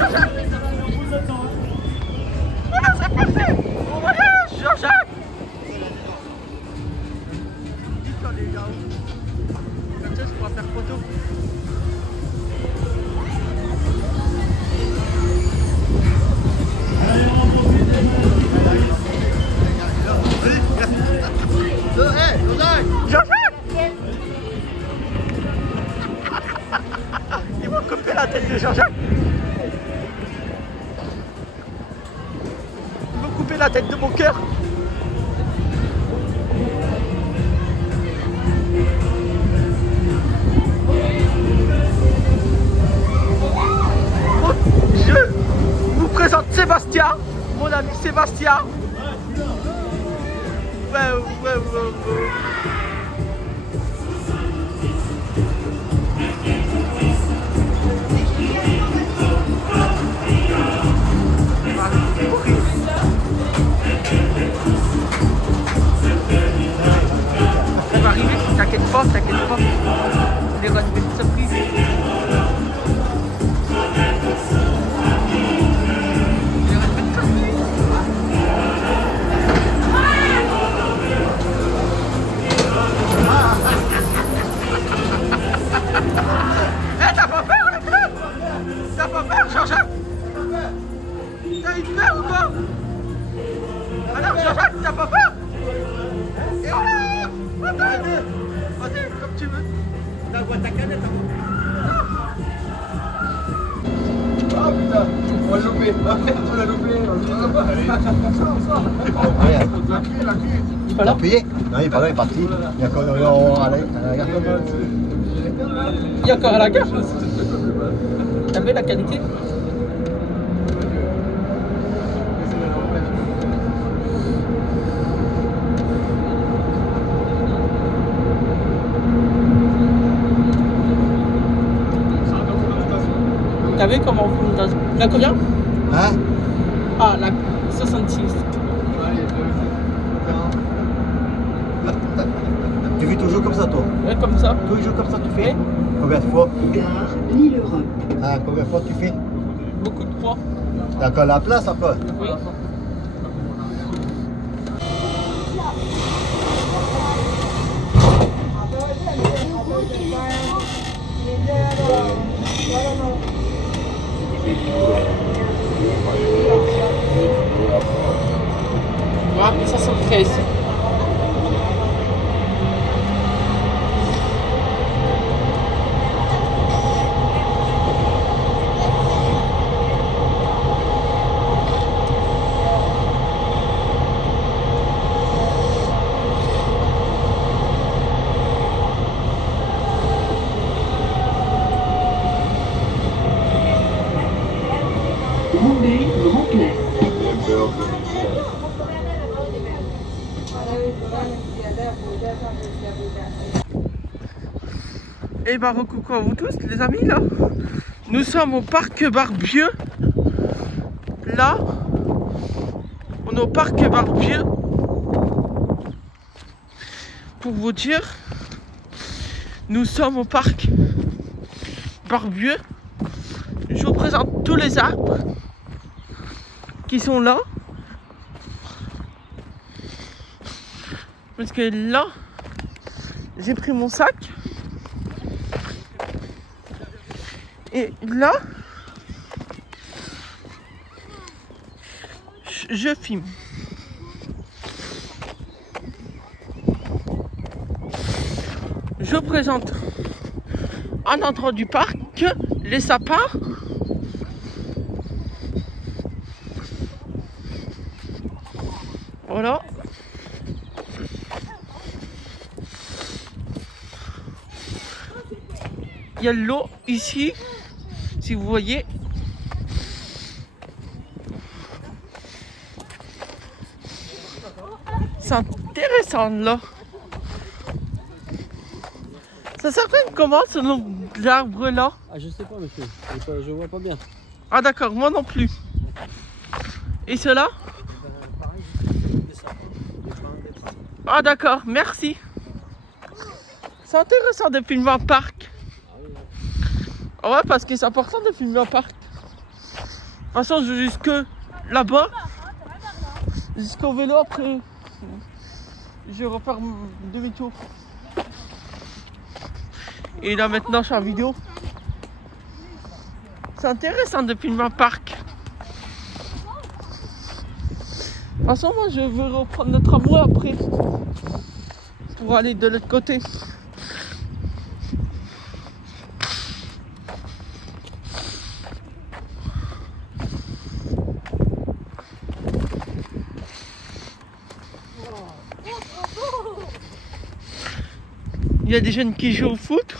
Jean-Jacques. Voilà, c'est parti. Voilà, Jean-Jacques. Dites quand les gars. Comme ça, je pourrais faire photo. Jean-Jacques. Ils vont couper la tête de Jean-Jacques. Ils vont couper la tête de mon cœur. Je vous présente Sébastien, mon ami Sébastien. Ouais. On va arriver, t'inquiète pas. Il y aura une petite surprise. T'as pas peur, le club? T'as pas peur, Jean-Jacques? T'as eu peur ou quoi? Alors, Jean-Jacques, t'as pas peur? Et voilà! Vas-y, comme tu veux. T'as quoi, ta canette, hein? Ah putain, on l'a loupé. On l'a loupé. La clé. Il a payé? Non, il est pas là, il est parti. Il y a encore à la gare. Il y a encore à la gare. T'as vu la qualité? T'as vu comment on fout dans... La combien? Hein? Ah, la 66. Tu vis toujours comme ça, toi? Ouais, comme ça. Toujours comme ça, tu fais? Oui. Combien de fois? Gare Lille-Europe. Ah, combien de fois tu fais? Beaucoup de fois. T'as encore la place après? Oui. Ah, 73. Roubaix, Grand Place. Et bah coucou à vous tous les amis, là nous sommes au parc Barbieux. Là on est au parc Barbieux pour vous dire, nous sommes au parc Barbieux. Je vous présente tous les arbres qui sont là, parce que là j'ai pris mon sac. Et là, je filme. Je présente un endroit du parc, les sapins. Voilà. Il y a l'eau ici, si vous voyez. C'est intéressant là. Ça s'appelle comment ce nom d'arbre là? Ah, je sais pas, monsieur. Je vois pas bien. Ah d'accord, moi non plus. Et cela? Ah d'accord, merci. C'est intéressant de filmer un parc. Ouais, parce que c'est important de filmer un parc. toute façon, je jusque là-bas. Jusqu'au vélo, après, je vais refaire demi-tour. Et là, maintenant, je suis en vidéo. C'est intéressant de filmer un parc. De toute façon, moi, je veux reprendre le tramway après. Pour aller de l'autre côté. Il y a des jeunes qui jouent au foot.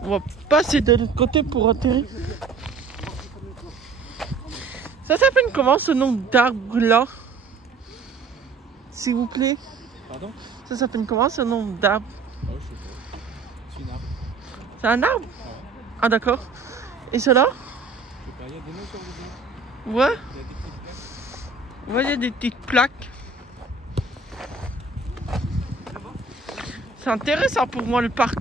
On va passer de l'autre côté pour atterrir. Ça s'appelle comment ce nom d'arbre là? S'il vous plaît. Pardon? Ça s'appelle comment ce nom d'arbre? Oh, je sais pas. C'est une arbre. C'est un arbre? Ah d'accord. Et cela? Je sais pas, il y a des noms sur le dos. Ouais. Il y a des petites plaques. Ouais, il y a des petites plaques. C'est intéressant pour moi le parc.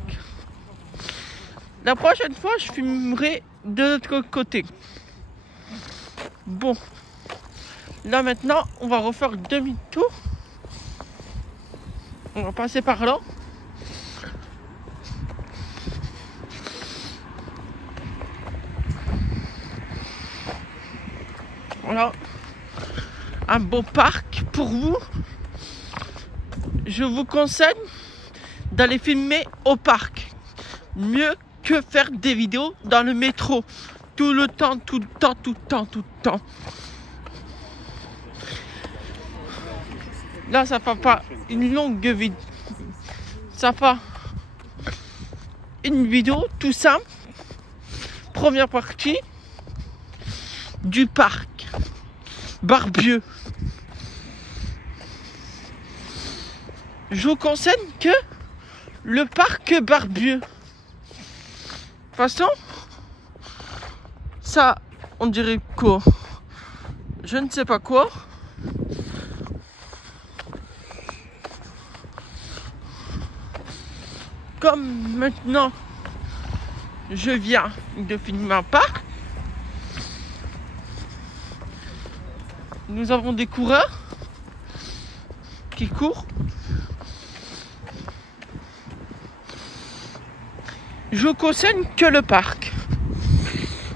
La prochaine fois, je filmerai de l'autre côté. Bon. Là maintenant, on va refaire demi-tour. On va passer par là. Voilà. Un beau parc pour vous. Je vous conseille d'aller filmer au parc. Mieux que faire des vidéos dans le métro. Tout le temps, tout le temps, tout le temps, tout le temps. Là, ça fait pas une longue vidéo. Ça fait une vidéo tout simple. Première partie du parc Barbieux. Je vous conseille que le parc Barbieux. De toute façon, ça, on dirait quoi? Je ne sais pas quoi. Comme maintenant, je viens de filmer un parc. Nous avons des coureurs qui courent. Je vous conseille que le parc.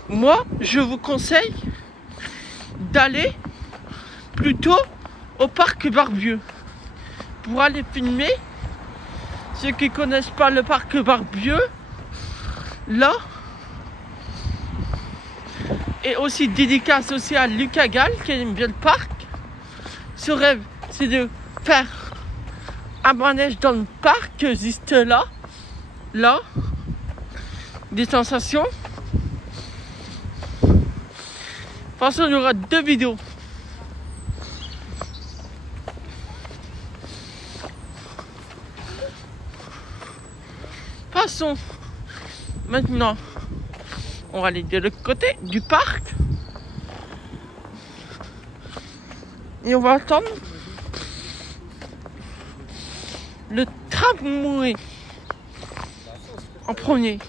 Moi, je vous conseille d'aller plutôt au parc Barbieux pour aller filmer. Ceux qui ne connaissent pas le parc Barbieux, là, et aussi dédicace aussi à Lucas Gall qui aime bien le parc. Ce rêve, c'est de faire un manège dans le parc, juste là, des sensations. De toute façon, il y aura 2 vidéos. Passons maintenant. On va aller de l'autre côté du parc. Et on va attendre le tramway en premier.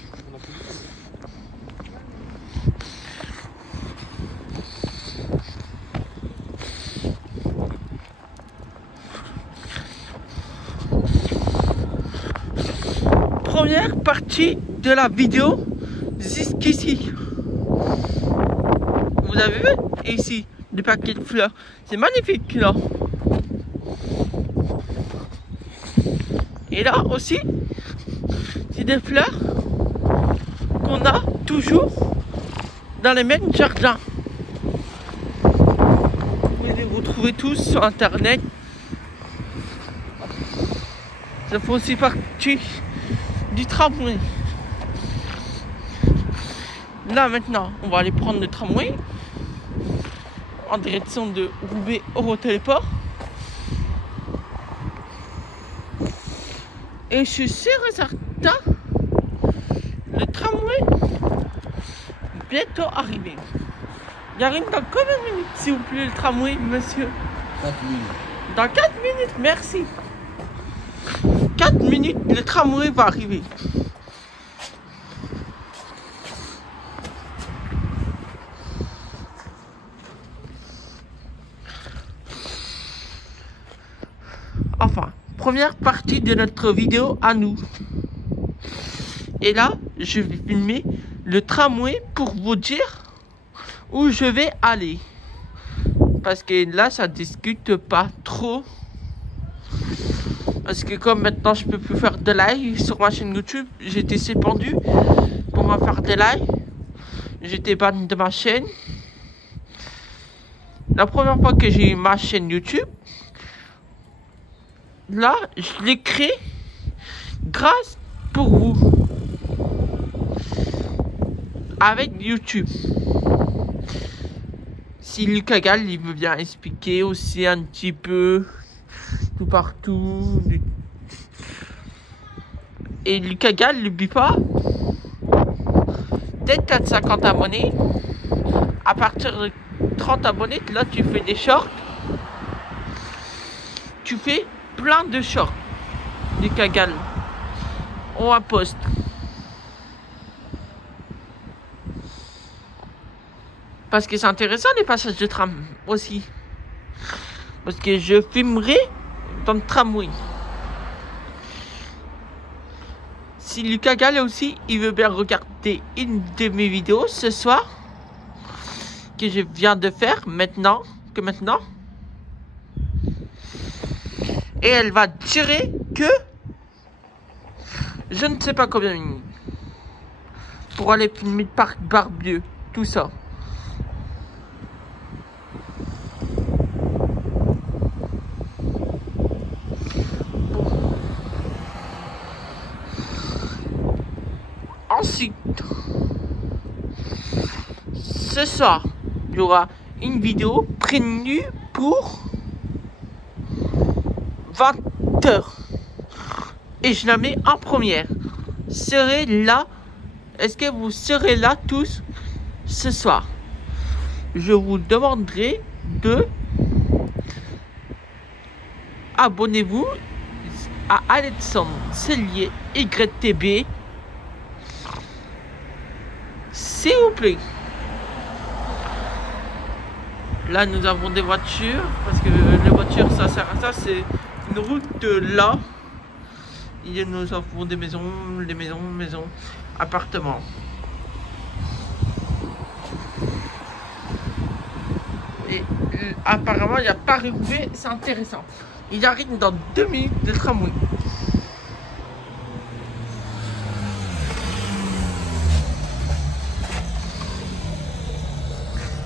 Première partie de la vidéo jusqu'ici. Vous avez vu ici des paquets de fleurs. C'est magnifique là. Et là aussi, c'est des fleurs qu'on a toujours dans les mêmes jardins. Vous pouvez les retrouver tous sur internet. Ça fait aussi partie du tramway. Là maintenant, on va aller prendre le tramway en direction de Roubaix Eurotéléport. Et je suis sûr et certain, le tramway bientôt arrivé. Il arrive dans combien de minutes, s'il vous plaît, le tramway, monsieur? 4 minutes. Dans 4 minutes, merci. 4 minutes, le tramway va arriver. Enfin, première partie de notre vidéo à nous. Et là, je vais filmer le tramway pour vous dire où je vais aller. Parce que là, ça discute pas trop. Parce que comme maintenant, je peux plus faire de live sur ma chaîne YouTube, j'ai été suspendu pour en faire des lives. J'étais banni de ma chaîne. La première fois que j'ai eu ma chaîne YouTube, là, je l'ai créé grâce pour vous. Avec YouTube. Si Lucas Gall, il veut bien expliquer aussi un petit peu tout partout. Et Lucas Gall, n'oublie pas, dès que tu as 50 abonnés, à partir de 30 abonnés, là tu fais des shorts. Tu fais plein de shorts. Lucas Gall. On poste. Parce que c'est intéressant les passages de tram aussi. Parce que je filmerai dans le tramway. Si Lucas Gall aussi, il veut bien regarder une de mes vidéos ce soir. Que je viens de faire maintenant. Et elle va tirer que je ne sais pas combien de minutes. Pour aller filmer le parc Barbieux. Tout ça. Ensuite, ce soir, il y aura une vidéo prévenue pour 20h. Et je la mets en première. Serez là. Est-ce que vous serez là tous ce soir? Je vous demanderai de abonnez-vous à Alexandre Cellier YTB. S'il vous plaît. Là, nous avons des voitures. Parce que les voitures, ça sert à ça. C'est une route là. Et nous avons des maisons, maisons, appartements. Et apparemment, il n'y a pas réouvert. C'est intéressant. Il arrive dans 2 minutes de tramway.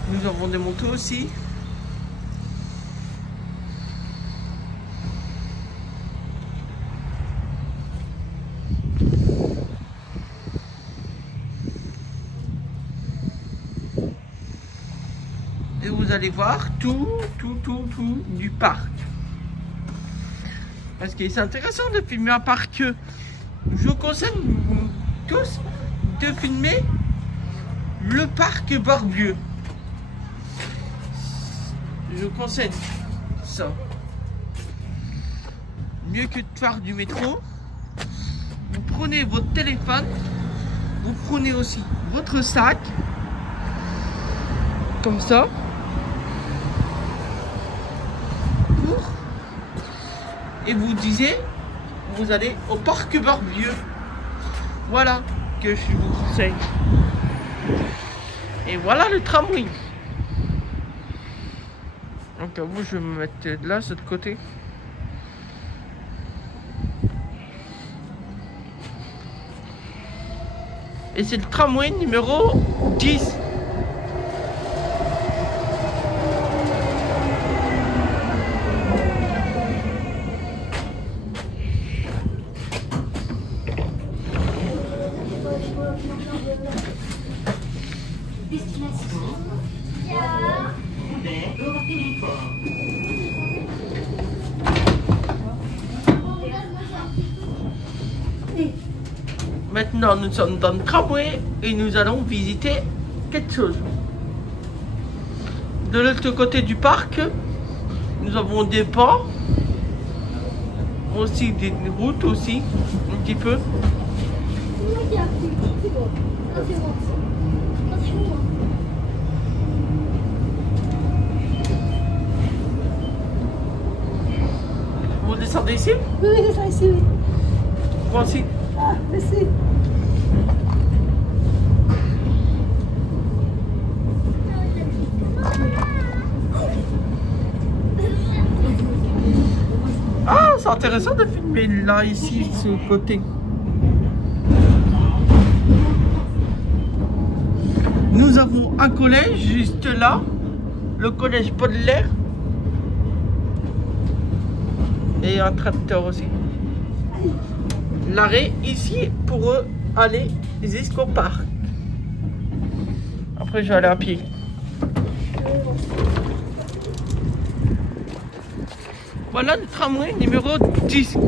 Nous avons des motos aussi. Et vous allez voir tout du parc. Parce que c'est intéressant de filmer un parc. Je vous conseille tous de filmer le parc Barbieux. Je vous conseille ça. Mieux que de faire du métro. Vous prenez votre téléphone. Vous prenez aussi votre sac. Comme ça. Et vous disiez, vous allez au parc Barbieux. Voilà que je vous conseille. Et voilà le tramway. Donc vous, je vais me mettre là, de l'autre côté. Et c'est le tramway numéro 10. Maintenant, nous sommes dans le tramway et nous allons visiter quelque chose. De l'autre côté du parc, nous avons des bancs, aussi des routes aussi, un petit peu. Vous descendez ici? Oui, c'est ici, oui. Moi aussi. Ah, merci. Ah, c'est intéressant de filmer là, ici, ce côté. Nous avons un collège juste là, le collège Baudelaire. Et un tracteur aussi. L'arrêt ici pour aller jusqu'au parc. Après, je vais aller à pied. Voilà le tramway numéro 10.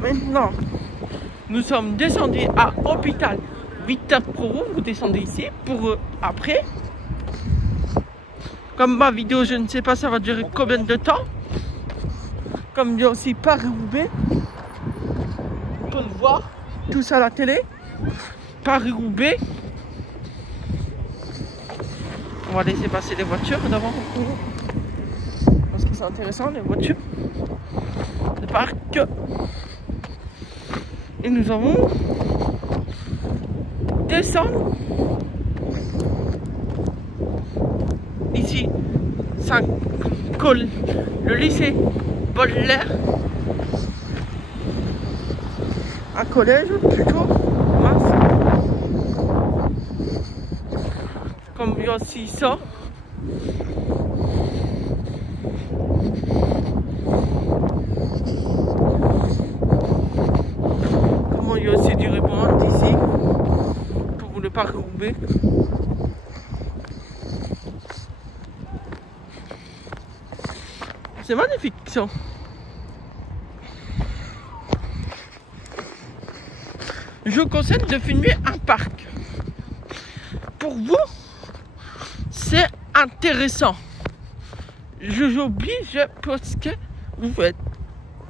Maintenant, nous sommes descendus à Hôpital Victor Provost. Vous descendez ici pour après. Comme ma vidéo, je ne sais pas ça va durer combien de temps. Comme il y a aussi Paris-Roubaix. On peut le voir, tout ça à la télé. Paris-Roubaix. On va laisser passer les voitures d'avant. Parce que c'est intéressant, les voitures. Le parc. Et nous allons descendre ici, le lycée Baudelaire, un collège plutôt, mince. Comme il y a aussi ça. Il y a aussi du ruban ici pour le parc Roubaix. C'est magnifique ça. Je vous conseille de filmer un parc. Pour vous, c'est intéressant. J'oblige parce que vous faites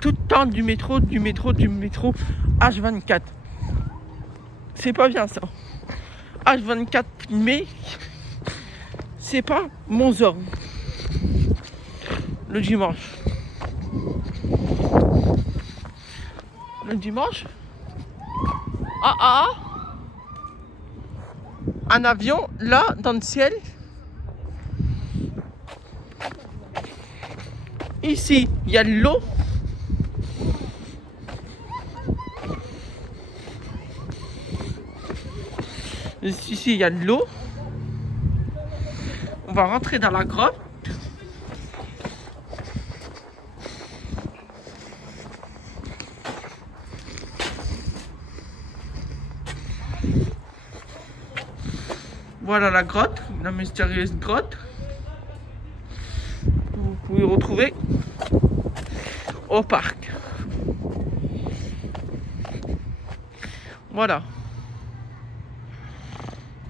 tout le temps du métro H24. C'est pas bien ça. H24 mais c'est pas mon zone. Le dimanche. Le dimanche. Un avion là dans le ciel. Ici, il y a de l'eau. Ici, il y a de l'eau. On va rentrer dans la grotte. Voilà la grotte, la mystérieuse grotte. Vous pouvez retrouver au parc. Voilà.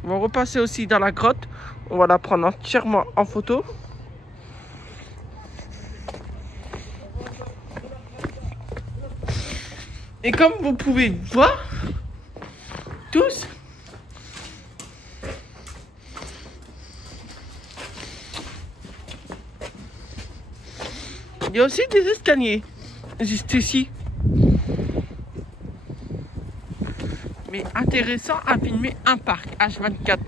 On va repasser aussi dans la grotte. On va la prendre entièrement en photo. Et comme vous pouvez voir, tous, il y a aussi des escaliers, juste ici. Mais intéressant à filmer un parc H24.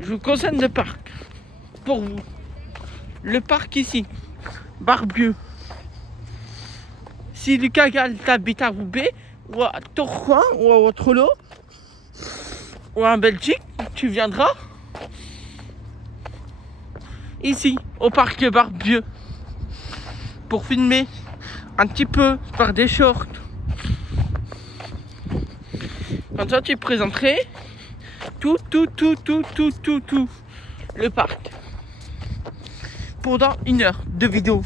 Je vous conseille le parc. Pour vous. Le parc ici. Barbieux. Si Lucas Gall t'habite à Roubaix, ou à Tourcoing, ou à Waterloo, ou en Belgique, tu viendras ici, au parc Barbieux, pour filmer un petit peu, par des shorts. Comme ça, tu présenterais tout le parc pendant 1 heure de vidéo.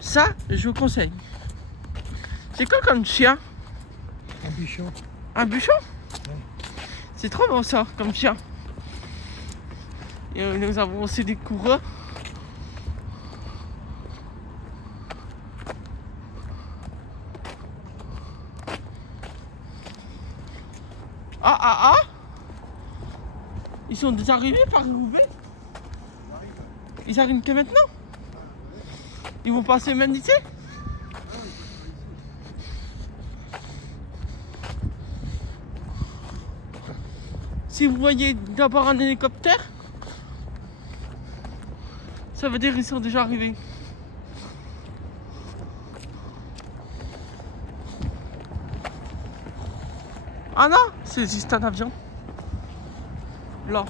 Ça, je vous conseille. C'est quoi comme chien? Un bichon. Un bûchon? C'est trop bon ça, comme chien. Et nous avons aussi des coureurs. Ah. Ils sont déjà arrivés par Roubaix? Ils arrivent que maintenant? Ils vont passer même d'ici? Si vous voyez d'abord un hélicoptère, ça veut dire qu'ils sont déjà arrivés. Ah non, c'est juste un avion. Là.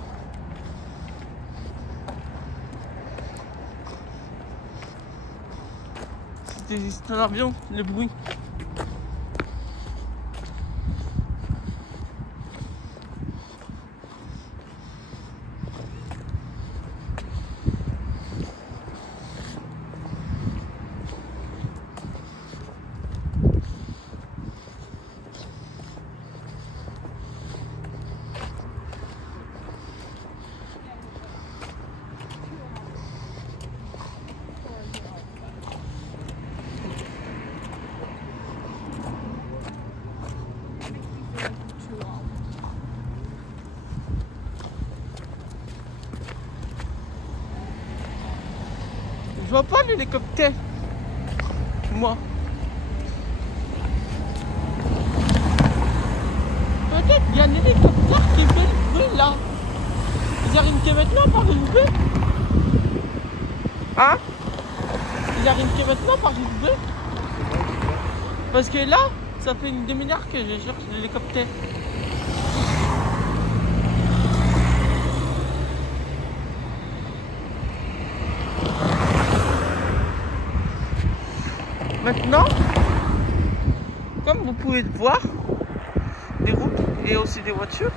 C'était juste un avion, le bruit. Je vois pas l'hélicoptère. Moi. Peut-être il y a un hélicoptère qui fait le bruit là. Ils arrivent que maintenant par Roubaix. Hein? Ils arrivent que maintenant par Roubaix. Parce que là, ça fait une demi-heure que je cherche l'hélicoptère. Maintenant, comme vous pouvez le voir, des routes et aussi des voitures.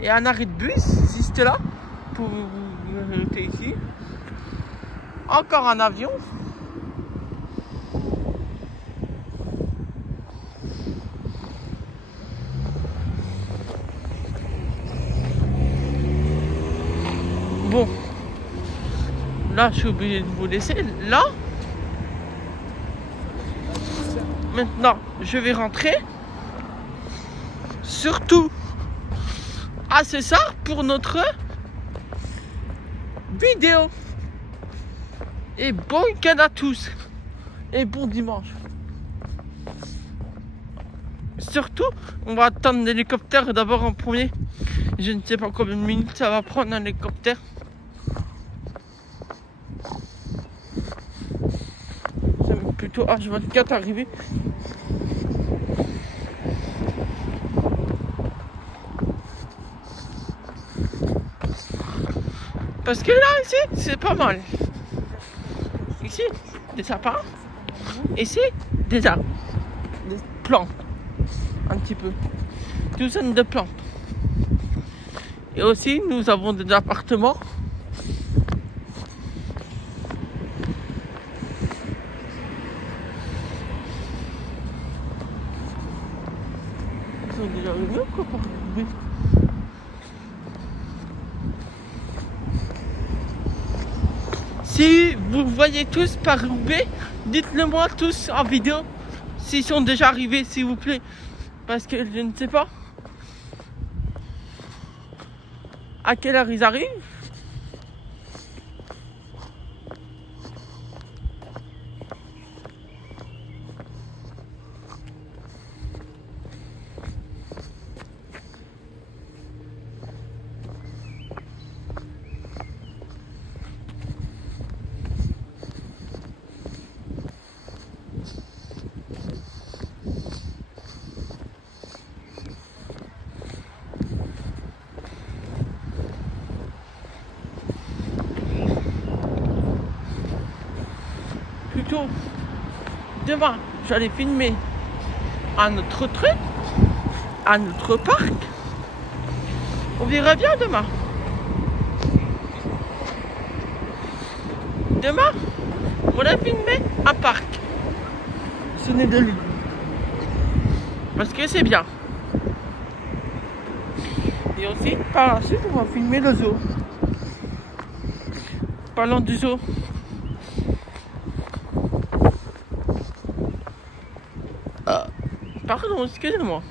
Et un arrêt de bus, juste là, pour vous arrêter ici. Encore un avion. Bon. Là, je suis obligé de vous laisser. Là, maintenant, je vais rentrer. Surtout, c'est ça pour notre vidéo. Et bon week-end à tous. Et bon dimanche. Surtout, on va attendre l'hélicoptère d'abord en premier. Je ne sais pas combien de minutes ça va prendre un hélicoptère. Plutôt H24 arrivé. Parce que là, ici, c'est pas mal. Ici, des sapins. Ici, des arbres. Des plantes. Un petit peu. Douzaine de plantes. Et aussi, nous avons des appartements. Ils sont déjà venus ou quoi? Si vous voyez tous par Roubaix, dites-le moi tous en vidéo s'ils sont déjà arrivés, s'il vous plaît. Parce que je ne sais pas à quelle heure ils arrivent. plutôt demain, j'allais filmer un autre truc, un autre parc. On verra bien demain. Demain, on a filmé un parc. Ce n'est de lui. Parce que c'est bien. Et aussi, par la suite, on va filmer le zoo. Parlant du zoo. Pardon, excusez-moi.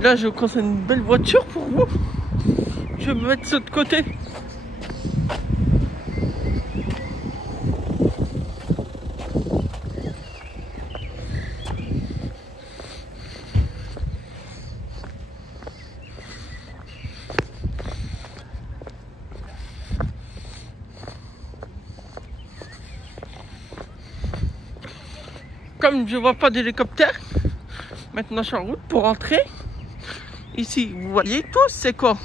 Là, je conseille une belle voiture pour vous. Je vais me mettre de l'autre côté. Comme je vois pas d'hélicoptère, maintenant je suis en route pour rentrer. Ici, vous voyez tous, c'est quoi?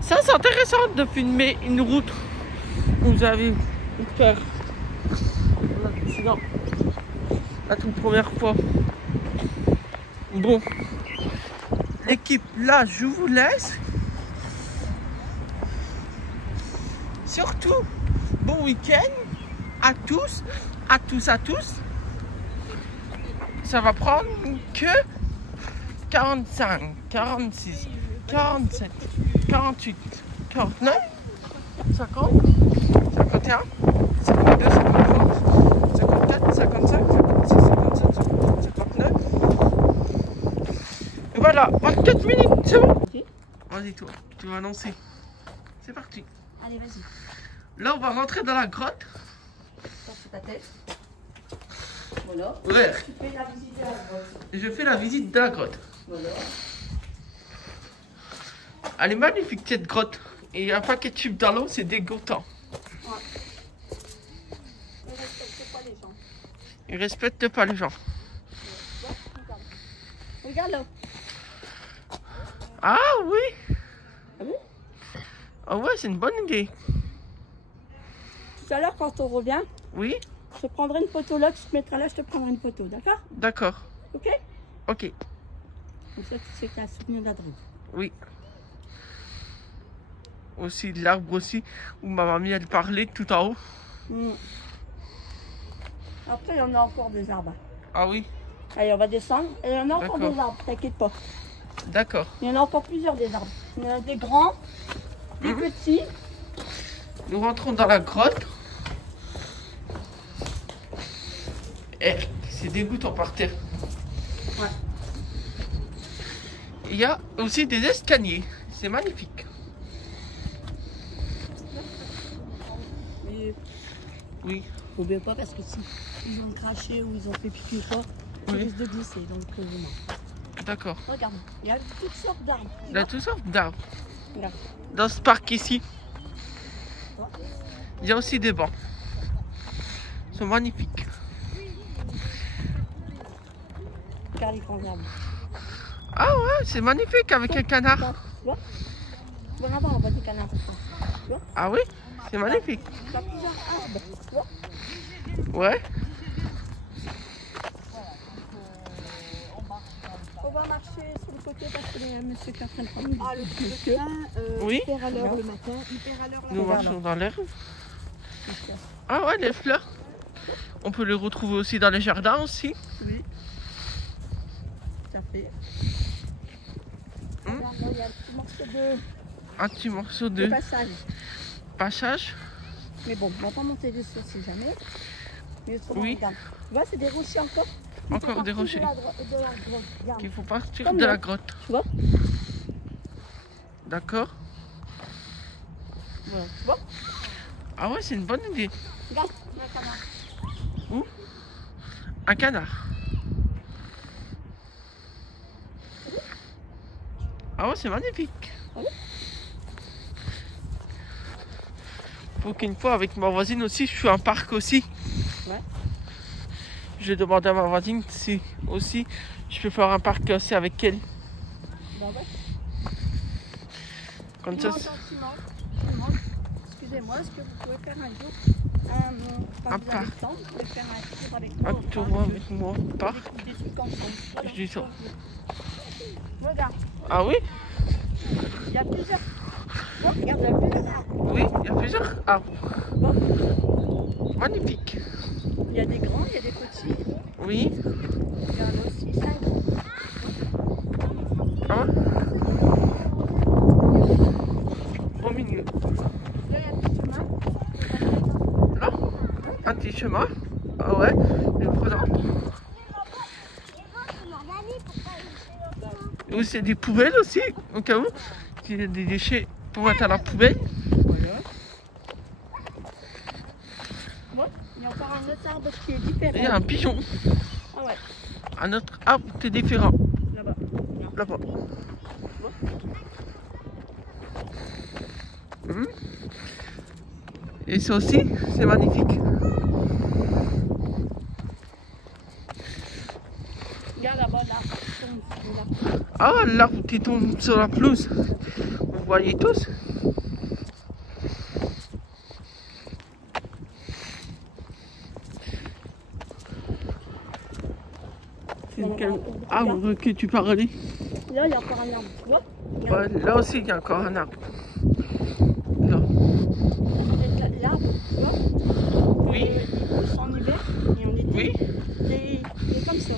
Ça, c'est intéressant de filmer une route où vous avez faire un accident la toute première fois. Bon, l'équipe, là, je vous laisse. Surtout, bon week-end à tous. À tous. Ça va prendre que 45, 46, 47, 48, 49, 50, 51, 52, 53, 54, 55, 56, 57, 58, 59. Et voilà, 24 minutes, c'est bon. Vas-y toi, tu vas annoncer. C'est parti. Allez, vas-y. Là, on va rentrer dans la grotte. Passe ta tête. Voilà. Ouais. Tu fais la visite de la grotte. Je fais la visite de la grotte. Voilà. Elle est magnifique cette grotte. Et il y a un paquet de tubes dans l'eau, c'est dégoûtant. Ouais. Ne respecte pas les gens. Ils respectent pas les gens. Ouais, regarde. Regarde là. Ah oui. Ah oui? Ah ouais, c'est une bonne idée. Tout à l'heure, quand on revient, Oui, je te prendrai une photo là, tu te mettras là, je te prendrai une photo, d'accord? d'accord. Ok? Ok, Comme ça, tu sais que tu as un souvenir de la drogue. oui. Aussi l'arbre aussi, où ma mamie elle parlait tout en haut. Après, il y en a encore des arbres. Ah oui, Allez, on va descendre. Et il y en a encore D'accord. des arbres, t'inquiète pas. d'accord. Il y en a encore plusieurs des arbres. Il y en a des grands, des petits. Nous rentrons dans la grotte. Eh, c'est dégoûtant par terre. Ouais. Il y a aussi des escaliers. C'est magnifique. Mais Oui, faut bien pas parce que si ils ont craché ou ils ont fait pipi ou quoi, ils Oui. risquent de glisser. Donc, non. d'accord. Regarde, il y a toutes sortes d'arbres. Il y a toutes sortes d'arbres. Regarde. Dans ce parc ici, il y a aussi des bancs. Ils sont magnifiques. Regarde les grands arbres. Ah ouais, c'est magnifique avec un canard. Tu vois? Tu vas en avoir, on voit des canards. Ah oui, c'est magnifique. Tu as plusieurs arbres. Tu vois? Ouais, On va marcher sur le côté parce qu'il y a un monsieur qui est en train de prendre une Ah, le monsieur. oui. hyper à l'heure le matin, hyper à l'heure la Nous marchons dans l'herbe. Ah ouais, les fleurs. On peut les retrouver aussi dans les jardins aussi. Oui. Tout à fait. Regarde, là, il y a un petit morceau Un petit morceau de de passage. passage. Mais bon, on va pas monter dessus si jamais. Mais autrement, Oui. regarde. Tu vois, c'est des rochers encore. Qui Encore font des partie rochers. de la grotte. Regarde. Il faut partir Comme de là. la grotte. Tu vois? D'accord. Voilà. Tu vois? Ah ouais, c'est une bonne idée. Regarde, il y a un canard. Où? Un canard. Ah ouais, c'est magnifique. Oui. Faut qu'une fois avec ma voisine aussi, je suis à un parc aussi. Ouais. Je demande à ma voisine si aussi je peux faire un parc aussi avec elle. Bah ouais. Comme ça. Gentiment. Excusez-moi, est-ce que vous pouvez faire un jour quand vous avez le temps, vous pouvez faire un tour avec moi Un au tour parc, avec moi au parc. des trucs ensemble. Voilà. Je dis ça. Regarde, Ah oui? il y a plusieurs. Oh, regarde, il y a plusieurs arbres. Oui, il y a plusieurs arbres. Bon, Magnifique. il y a des grands, il y a des petits. Oui. Il y en a aussi 5 grands. Ah ouais? Au milieu. Là, il y a un petit chemin. Là, un petit chemin. Ah ouais, le prenant. Et c'est des poubelles aussi, au cas où. Il y a des déchets pour mettre à la poubelle. Voilà. Bon, il y a encore un autre arbre qui est différent. Et il y a un pigeon. Ah ouais, Un autre arbre qui est différent. là-bas. Là-bas. Et ça aussi, c'est magnifique. Regarde là-bas, l'arbre qui tombe. Là. Ah, l'arbre qui tombe sur la pelouse. Vous voyez tous? C'est quel arbre que tu parlais? Là, il y a encore un arbre, tu vois? Ouais, là aussi, il y a encore un arbre. Là. L'arbre, tu vois? Oui, Il pousse en hiver et en été. oui. Il est comme ça.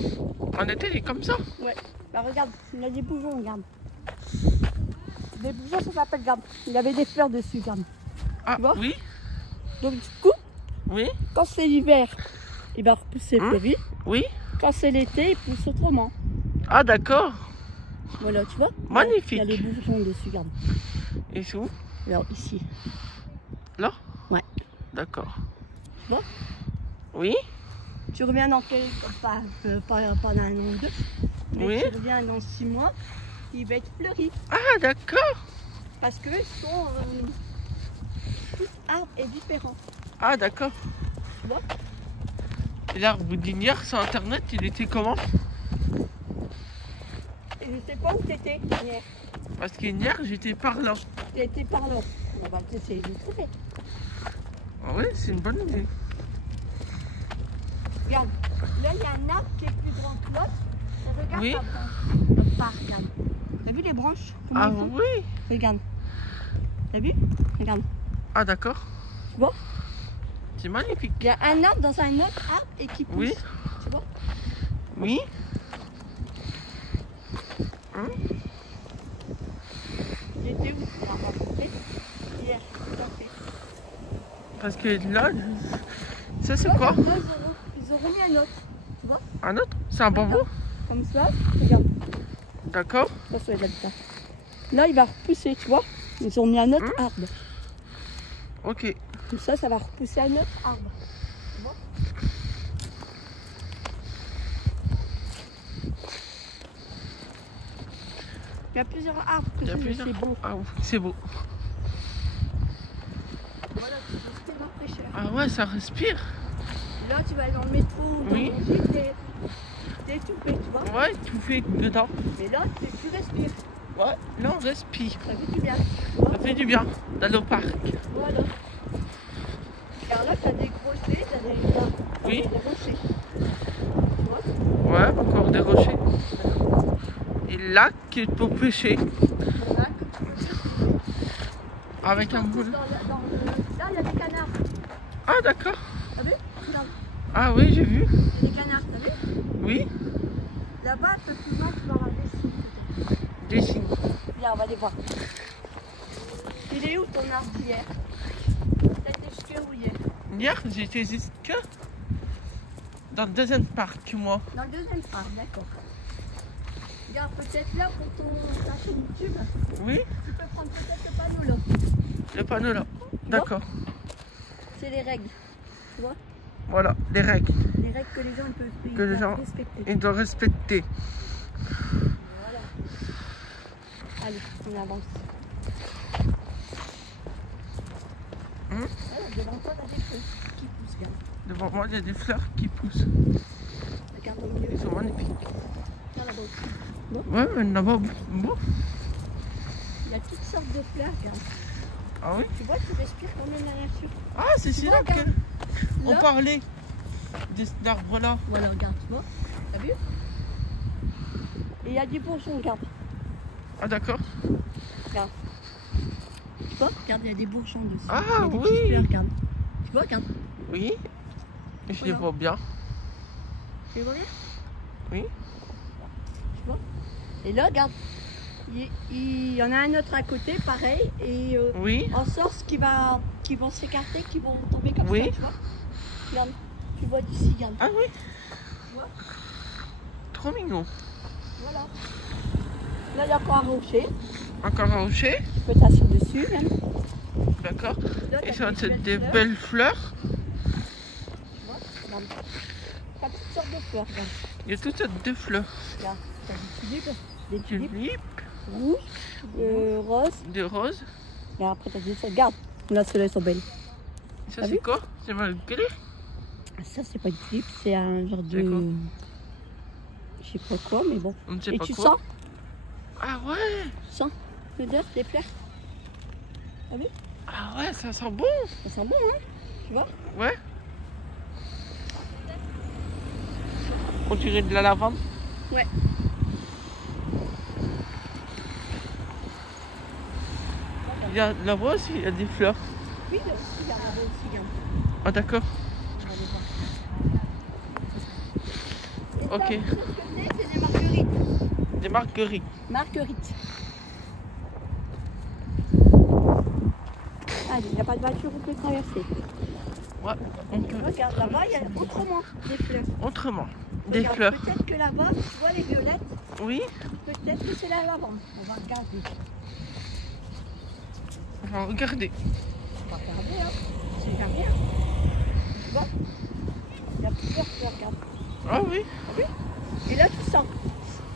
En été, il est comme ça. Ouais. Bah regarde, il a des bourgeons, regarde. Des bourgeons, ça s'appelle, regarde. Il avait des fleurs dessus, regarde. Ah, Tu vois? oui, Donc du coup, oui, quand c'est l'hiver, il va repousser fleuri. oui. Quand c'est l'été, il pousse autrement. Ah, d'accord. Voilà, tu vois? Magnifique. Il y a des bourgeons dessus, regarde. Et c'est où? Alors ici. Là? Ouais. D'accord. Tu vois? Oui, Tu reviens dans pas dans un an ou deux. Mais Oui. tu reviens dans 6 mois, il va être fleuri. ah, d'accord. Parce que son tout arbre est différent. Ah, d'accord. Tu vois? Et l'arbre d'hier sur internet, il était comment? Et je sais pas où t'étais hier. Parce qu'hier, j'étais par là. T'étais par là. On va essayer de le trouver. Ah ouais, c'est une bonne idée. Regarde, là il y a un arbre qui est plus grand que l'autre. Et regarde Oui. la branche. L'autre part, regarde. T'as vu les branches? Comment Ah elles sont? oui. Regarde. T'as vu? Regarde. Ah, d'accord. Tu vois? C'est magnifique. Il y a un arbre dans un autre arbre et qui pousse. Oui. Tu vois? Oui. Il était où? On l'a rencontré hier, tout à fait. Parce que là, ça c'est Là, quoi? là, ils auront mis un autre. Tu vois? Un autre? C'est un bambou? Comme ça. Regarde. D'accord. Ça, c'est là-dedans. Là, il va repousser, tu vois? Ils ont mis un autre arbre. Ok. Tout ça, ça va repousser un autre arbre. Tu vois? Il y a plusieurs arbres que Il y a je plusieurs. c'est beau. Ah oui, c'est beau. Voilà, tu respires la fraîcheur. Ah ouais, ça respire. Là, tu vas aller dans le métro, dans Oui. le gîte, t'es étouffé, tu vois? Ouais, tout fait dedans. Mais là, tu respires. Ouais, là on respire. Ça fait du bien. Ça fait du bien d'aller au parc. Voilà. Car là, t'as des rochers, t'as des Oui. rochers. Tu vois? Ouais, encore des rochers. Et là, qui est pour pêcher. Là, Avec un boule. là, il y a des canards. Ah, d'accord. T'as vu? Regarde, Ah oui, j'ai vu. il y a des canards, t'as vu? Oui, Là-bas, un peu plus loin, tu vas avoir des signes. des signes. Viens, on va les voir. Il est où ton arbre d'hier? T'étais jusqu'à où hier? Hier, j'étais jusque dans le deuxième parc, moi. Dans le deuxième parc, d'accord. Regarde, peut-être là pour ta chaîne YouTube, Oui, tu peux prendre peut-être le panneau là. le panneau là. D'accord. C'est les règles, tu vois? Voilà, les règles Les règles que les gens ils Que les doivent gens- respecter. ils doivent respecter. Voilà. Allez, on avance. Voilà, devant toi, t'as des feux qui poussent, regarde. Devant moi, il y a des fleurs qui poussent. Regarde au milieu. Ils sont magnifiques. Regarde là-bas aussi. Bon. Ouais, mais là-bas, bon. Il y a toutes sortes de fleurs, regarde. Ah oui? Tu vois, tu respires comme dans la nature. Ah, c'est Tu vois, celui-là regarde. qu'on Là. parlait. D'arbre-là. Voilà, regarde, tu vois. T'as vu? Et il y a des bourgeons, regarde. Ah, d'accord. Regarde. Tu vois? Regarde, il y a des bourgeons dessus. Ah, Il y a des oui. petites fleurs, regarde. Tu vois, regarde. Oui. Je les Voilà. vois bien. Tu les vois bien? Oui. Tu vois? Et là, regarde. Il y en a un autre à côté, pareil. Et Oui. en sorte qui vont s'écarter, qui vont tomber comme Oui. ça, tu vois? Regarde. Tu vois d'ici, regarde. Ah oui. Tu vois? Trop mignon. Voilà. Là, il y a encore un rocher. Encore un rocher. Tu peux t'asseoir dessus, même. D'accord. Là, Et t'as ça, des c'est des fleurs. belles fleurs. Tu vois? Regarde. T'as toutes sortes de fleurs, regarde. Il y a toutes sortes de fleurs. Regarde. T'as des tulipes Tulipes, rouges, roses. des roses. Et après, t'as des autres. Regarde. Là, ceux-là, ils sont belles. Ça, T'as c'est vu? quoi? C'est malgré. Ça, c'est pas une tulipe, c'est un genre C'est quoi? de. Je sais pas quoi, mais bon. On ne sait Et pas tu quoi. sens? Ah ouais. Tu sens l'odeur des fleurs? T'as vu? Ah ouais, ça sent bon. Ça sent bon, hein? Tu vois? Ouais. On dirait de la lavande. Ouais. Il y a là-bas aussi, il y a des fleurs. Oui, là aussi, il y en a aussi, regarde. Ah d'accord. On va aller voir. Ok. Et ça, ce que c'est des marguerites. Des marguerites. Marguerites. Allez, il n'y a pas de voiture, on peut traverser. Ouais. On peut. Regarde, là-bas, il y a autrement des fleurs. Autrement. Des Regarde, fleurs. peut-être que là-bas, tu vois les violettes, Oui. peut-être que c'est la lavande. On va regarder. On va regarder. On va regarder, hein. C'est jamais, hein. Tu vois? Il y a plusieurs fleurs, regarde. Ah oui. Et là, tu sens.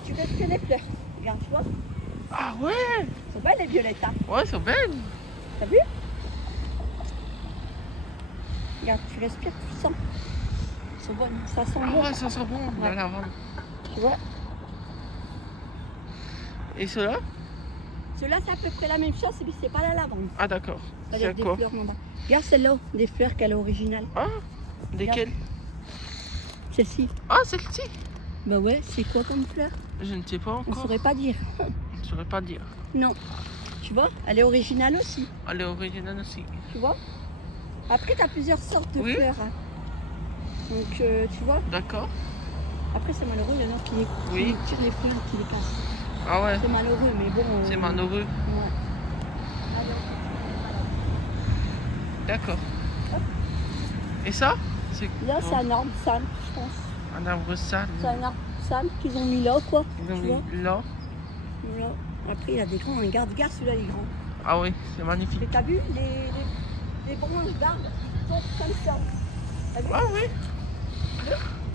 Tu respires les fleurs. Regarde, tu vois? Ah ouais. Elles sont belles, les violettes, hein. Ouais, c'est belle. T'as vu? Regarde, tu respires, tu sens. Elles sont bonnes. Ça sent Ah bon. ouais, ça sent bon, la Ouais. lavande. Tu vois? Et cela? Ceux-là, c'est à peu près la même chose, mais c'est pas la lavande. Ah d'accord. C'est Avec des quoi? fleurs en bas. Regarde celle-là, des fleurs qu'elle est originale. Ah, desquelles? Celle-ci. Ah, celle-ci. Bah ouais, c'est quoi comme fleur? Je ne sais pas On encore. saurait pas dire. Je ne saurais pas dire. Non. Tu vois? Elle est originale aussi. Elle est originale aussi. Tu vois? Après, tu as plusieurs sortes de Oui. fleurs. Hein. Donc, tu vois? D'accord. Après, c'est malheureux, il y en a qui Oui. tirent les fleurs et qui les cassent. Ah ouais, C'est malheureux, mais bon. c'est malheureux. Ouais. Allez, D'accord. Et ça? C'est là, c'est quoi? un arbre sale, je pense. Un arbre sale. C'est un arbre sale qu'ils ont mis là, quoi. Ils ont Tu vois? mis là. Voilà. Après, il y a des grands. Regarde, celui-là, il est grand. Ah oui, c'est magnifique. Et t'as vu les branches d'arbres qui tombent comme ça. T'as vu? Ah oui.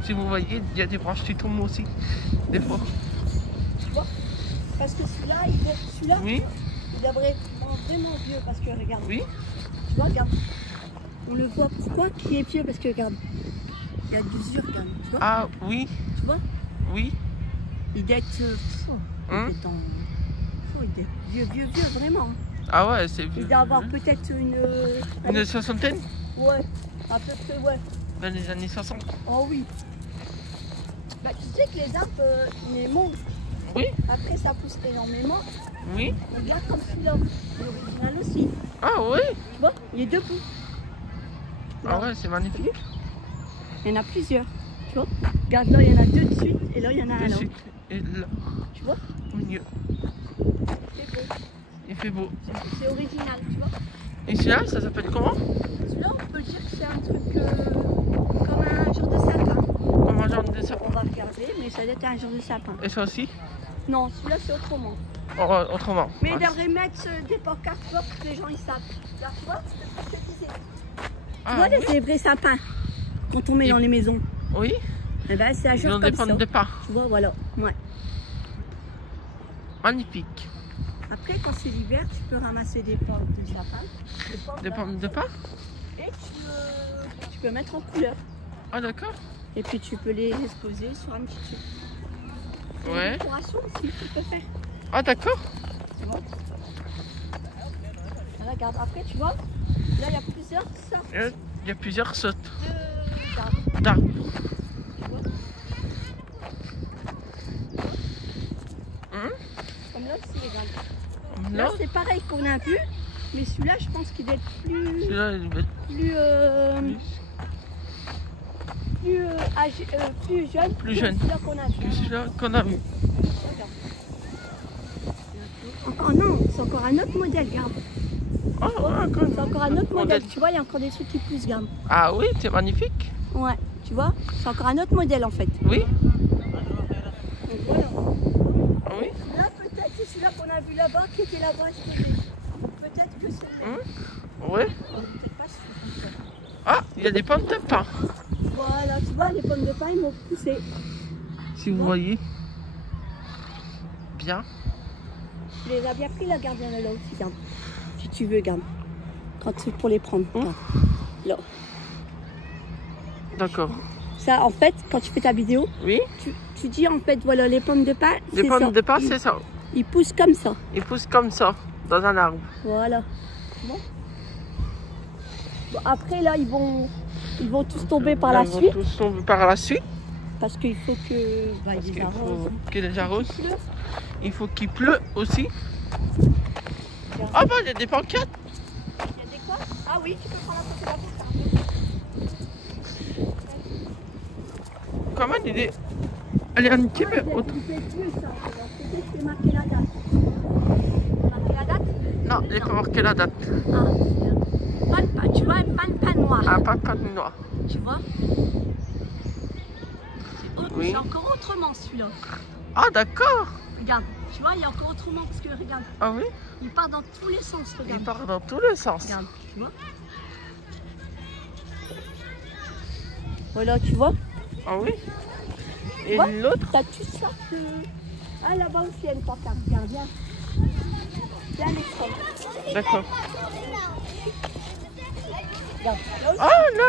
Si vous voyez, il y a des branches qui tombent aussi. Des fois. Tu vois? Parce que celui-là, Oui. il est vraiment vieux. Parce que regarde, Oui. tu vois, regarde. On le voit. Pourquoi qui est vieux? Parce que regarde, il y a de l'usure, regarde. Tu vois? Ah oui. Tu vois? Oui. Il doit être Hein? il doit être vieux, vraiment. Ah ouais, c'est Il vieux. doit avoir peut-être Une soixantaine? Ouais, à peu près, ouais. Dans les années 60. Oh oui. Bah, tu sais que les arbres, ils montent. Oui. Après, ça pousse énormément. Oui. Regarde comme celui-là. L'original aussi. Ah oui. Tu vois, il est debout. Ah ouais, c'est magnifique. Il y en a plusieurs. Tu vois. Regarde, là, il y en a deux de suite. Et là, il y en a un De là. suite. Et là, Tu vois. au milieu. C'est beau. Il fait beau. C'est original, tu vois. Et celui-là, ça s'appelle comment? Celui-là, on peut dire que c'est un truc comme un genre de sapin. Comme un genre de sapin. On va regarder, mais ça doit être un genre de sapin. Et ça aussi? Non, celui-là, c'est autrement. Oh, autrement. Mais Ah, il devrait mettre des pancartes pour que les gens ils savent. Là, tu vois, c'est ce que je disais. ah, Tu vois oui. les vrais sapins quand on met Et- dans les maisons. Oui. Eh ben, c'est un Ils ont genre des comme ça. pommes de pin. Tu vois, voilà. Ouais. Magnifique. Après, quand c'est l'hiver, tu peux ramasser des pommes de sapin. Des pommes de pin? Et tu peux mettre en couleur. Ah d'accord. Et puis tu peux les exposer sur un petit truc. Ouais. La décoration aussi, tu peux faire. Ah d'accord. C'est bon. Là, regarde, après, tu vois, là, il y a plusieurs sortes Il y a plusieurs sortes d'arbres. d'arbres. Tu vois. Comme là aussi, regarde. Là, Là, c'est pareil qu'on a vu, mais celui-là, je pense qu'il doit être plus, celui-là, il va être plus jeune. Plus que jeune. Celui-là qu'on a vu. que celui-là qu'on a vu. Regarde. Oh non, c'est encore un autre modèle, regarde. Oh, encore. C'est encore un autre modèle. Tu vois, il y a encore des trucs qui poussent, regarde. Ah oui, c'est magnifique. Ouais, tu vois, c'est encore un autre modèle en fait. Oui. Donc voilà. Ah oui. Là, peut-être c'est celui-là qu'on a vu là-bas qui était là-bas. Peut-être que c'est. Oui. Peut-être pas celui-là. Ah, il y a des pommes de pin. Voilà, tu vois, les pommes de pain, ils m'ont poussé. Si vous voyez. Bien. Tu les as bien pris, la gardienne là aussi, garde. Si tu veux, garde. Quand c'est pour les prendre. Regarde. Là. D'accord. Ça, en fait, quand tu fais ta vidéo, Oui. tu dis en fait, voilà, les pommes de pain. Les c'est pommes ça. de pin, c'est ça. Ils poussent comme ça. Ils poussent comme ça, dans un arbre. Voilà. Bon. Bon, après, là, ils vont tous tomber par la Ils vont suite. tous tomber par la suite. Parce qu'il faut que. Bah, Parce ils qu'il arrosent. faut qu'il les arrose. Il pleut. Il faut qu'il pleut aussi. Ah bah, il y a des pancartes. Il y a des quoi? Ah oui, tu peux prendre la photo de la Comment elle est un petit peu haute. C'est marqué la date. C'est marqué la date? Non, il faut marquer la date. Ah, pas de pain, tu vois, pas de pain noir. Ah, pas de noir. Tu vois? Oui. C'est encore autrement celui-là. Ah, d'accord. Regarde, tu vois, il y a encore autrement parce que regarde, Ah oui. il part dans tous les sens. Il Regarde. part dans tous les sens. Regarde, tu vois? Voilà, tu vois? Ah oui. Et vois l'autre? T'as tout ça que. Ah, là-bas aussi, il y a une pancarte. Regarde, viens. Viens, Alexandre. D'accord. Regarde. Là aussi, Ah,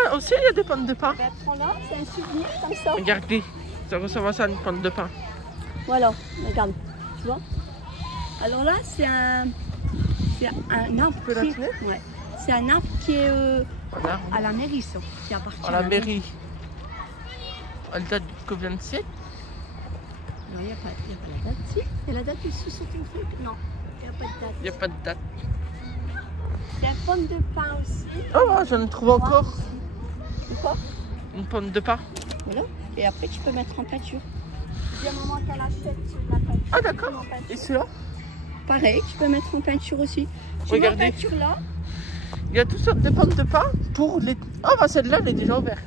là aussi, il y a des pommes de pin. ben, prends-la, c'est un souvenir comme ça. Regardez, ça ressemble à ça, une pomme de pin. Voilà, regarde. Tu vois? Alors là, c'est un arbre. peux la qui est- tenir Ouais. C'est un arbre qui est Voilà. à la mairie, ça, qui appartient À la mairie. Elle date de combien de siècles? Non, il n'y a pas la date. Si, il y a la date dessus sur ton truc. Non, il n'y a pas de date. Il n'y a pas de date. Il y a une pomme de pain aussi. Oh, j'en trouve encore. De quoi? Une pomme de pin. Voilà. Et après, tu peux mettre en peinture. Dis à maman qu'elle achète de la peinture. Ah, d'accord. En peinture. Et celui-là? Pareil, tu peux mettre en peinture aussi. Tu mets en Regardez. peinture là. Il y a toutes sortes de pommes de pin pour les... Ah, bah celle-là, elle est déjà ouverte.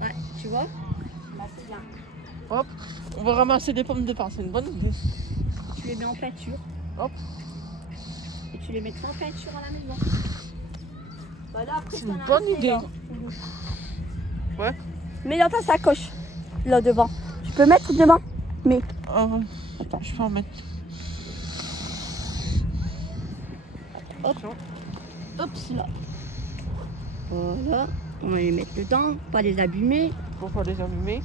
Ouais, tu vois? Là, c'est bien. Hop, on va ramasser des pommes de pin, c'est une bonne idée. Tu les mets en peinture. Hop. Et tu les mettras en peinture à la maison. Voilà, après, C'est t'en une as bonne assez, idée. là. Ouais. Mets dans ta sacoche, là devant. Tu peux mettre devant. Mais. Attends, je peux en mettre. Hop. Hop, là. Voilà. On va les mettre dedans, pas les abîmer. Pour pas les allumer.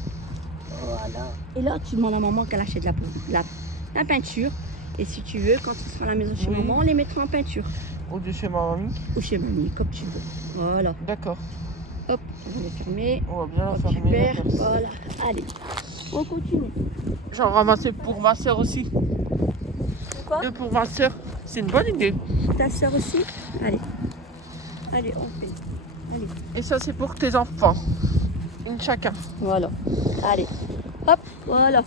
Voilà. Et là, tu demandes à maman qu'elle achète la peinture. Et si tu veux, quand tu seras à la maison chez Oui. maman, on les mettra en peinture. Ou de chez ma mamie. Ou chez mamie, comme tu veux. Voilà. D'accord. Hop, on va les fermer. On va bien la Hop, fermer. super. comme ça. Voilà. Allez, on continue. J'en ramassais pour ma soeur aussi. Quoi? Deux pour ma soeur. C'est une bonne idée. Ta soeur aussi? Allez. Allez, on fait. Allez. Et ça, c'est pour tes enfants. Une chacun. Voilà. Allez. Hop, voilà.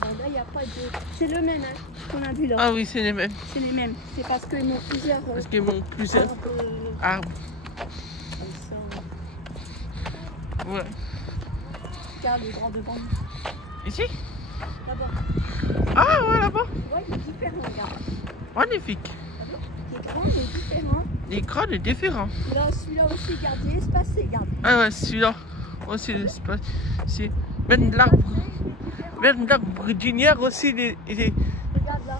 Ah, là, il n'y a pas de... C'est le même hein, qu'on a vu là. Ah oui, c'est les mêmes. C'est les mêmes. C'est parce qu'ils ont plusieurs... Parce qu'ils m'ont plusieurs arbres. comme ça. Ouais. Regarde le grand devant. Ici? Là-bas. Ah ouais, là-bas. Ouais, il est différent, regarde. Magnifique. Il est grand, il est différent. Les crânes est différent. Là, celui-là aussi, regarde, il est espacé, regarde. Ah ouais, celui-là aussi, l'espace. C'est même de l'arbre. Même de l'arbre d'unière aussi, Regarde là.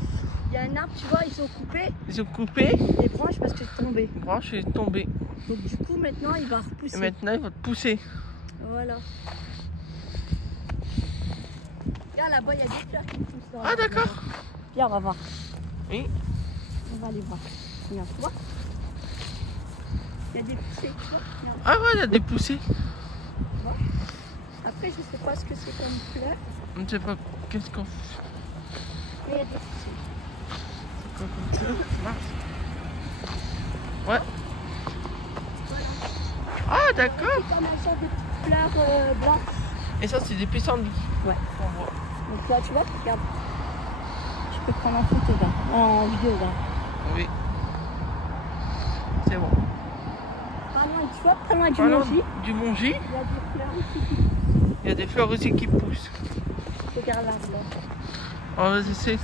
Il y a un arbre, tu vois, ils ont coupé ils ont coupé. les branches parce que c'est tombé. Une branche est tombée. Donc du coup, maintenant, il va Et repousser. maintenant, il va te pousser. Voilà. Regarde là-bas, il y a des fleurs qui poussent. Dans Ah d'accord. Viens, on va voir. Oui. On va aller voir. Regarde, tu vois. Il y a des poussées, tu vois. Regarde. Ah ouais, il y a des poussées. Après, je sais pas ce que c'est comme fleur, On ne sait pas qu'est-ce qu'on fait. mais il y a des poussées. C'est quoi comme fleur? Mars. Ouais. Ah d'accord. C'est comme un genre de petites fleurs blanches. Et ça, c'est des pissenlits. Ouais. On voit. Donc là, tu vois, regarde. Tu peux prendre en photo là, en vidéo là. Oui. C'est bon. Pas loin, tu vois, pas loin du Voilà, logis. du Mongy. Il y a des fleurs aussi qui Il y a des fleurs aussi qui poussent. regarde là. Oh, vas-y, c'est.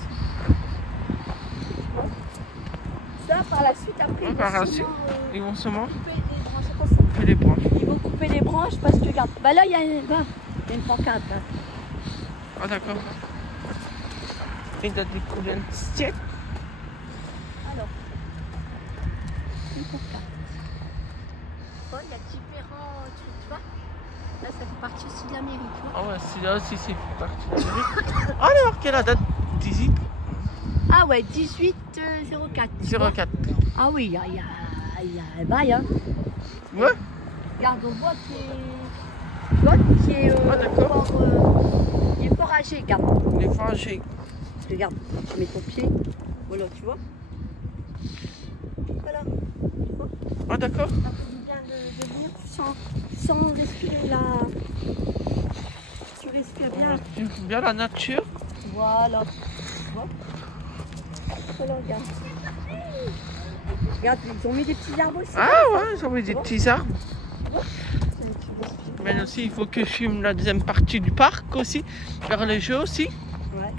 Ça, par la suite, après, Ouais, par la suite. Ils vont seulement couper les branches. Ils vont couper les branches parce que, regarde, bah là, il y a une pancarte. Là. Ah d'accord. Et t'as découvert un stick. Alors, une pancarte. Bon, il y a différents trucs, tu vois. Là, ça fait partie aussi de la mairie, tu vois. Ah ouais, celui-là aussi, c'est parti. Ah, elle a marqué la date 18 Ah ouais, 18-04. 04. Ah oui, il y a un bail, hein. Ouais. Regarde, on voit qu'il est, Ah, d'accord. il est fort âgé, regarde. Les frangés. Regarde, tu mets ton pied. Voilà, tu vois. Voilà. Ah d'accord. Ça fait du bien de venir sans respirer là. Tu respires bien. Bien la nature. Voilà. Tu vois. Voilà, regarde. Regarde, ils ont mis des petits arbres aussi. Ah ouais, ils ont mis des petits arbres. Tu respires Mais bien. aussi, il faut que je filme la deuxième partie du parc aussi. Faire les jeux aussi. Ouais.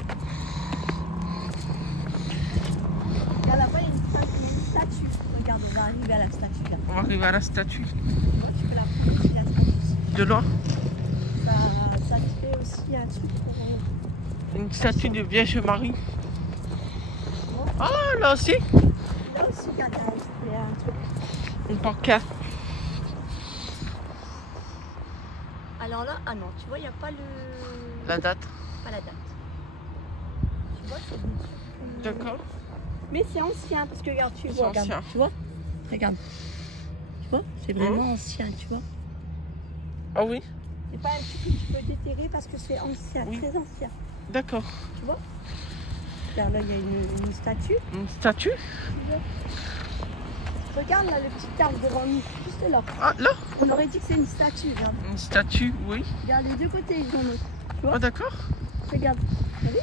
Regarde là-bas, il y a une statue. Regarde, on va arriver à la statue là. On va arriver à la statue. Tu peux la prendre aussi, la statue. De loin. Ça te fait aussi un truc pour... Une statue de Vierge Marie. Ah, là aussi. Là aussi, regarde, il y a un truc. Une pancarte. Alors là, ah non, tu vois, il n'y a pas La date. pas la date. Tu vois, c'est des trucs... D'accord. Mais c'est ancien, parce que regarde, tu C'est vois, regarde, ancien. tu vois. Regarde. Tu vois, c'est vraiment ancien, tu vois. Ah oui. C'est pas un truc que tu peux déterrer parce que c'est ancien, Oui. très ancien. D'accord. Tu vois. Regarde, là, il y a une statue. Une statue. Regarde là, le petit arbre devant nous, juste là. Ah, là. On aurait dit que c'est une statue, regarde. Une statue, oui. Regarde, les deux côtés, ils en ont. Ah, d'accord. Regarde, t'as vu?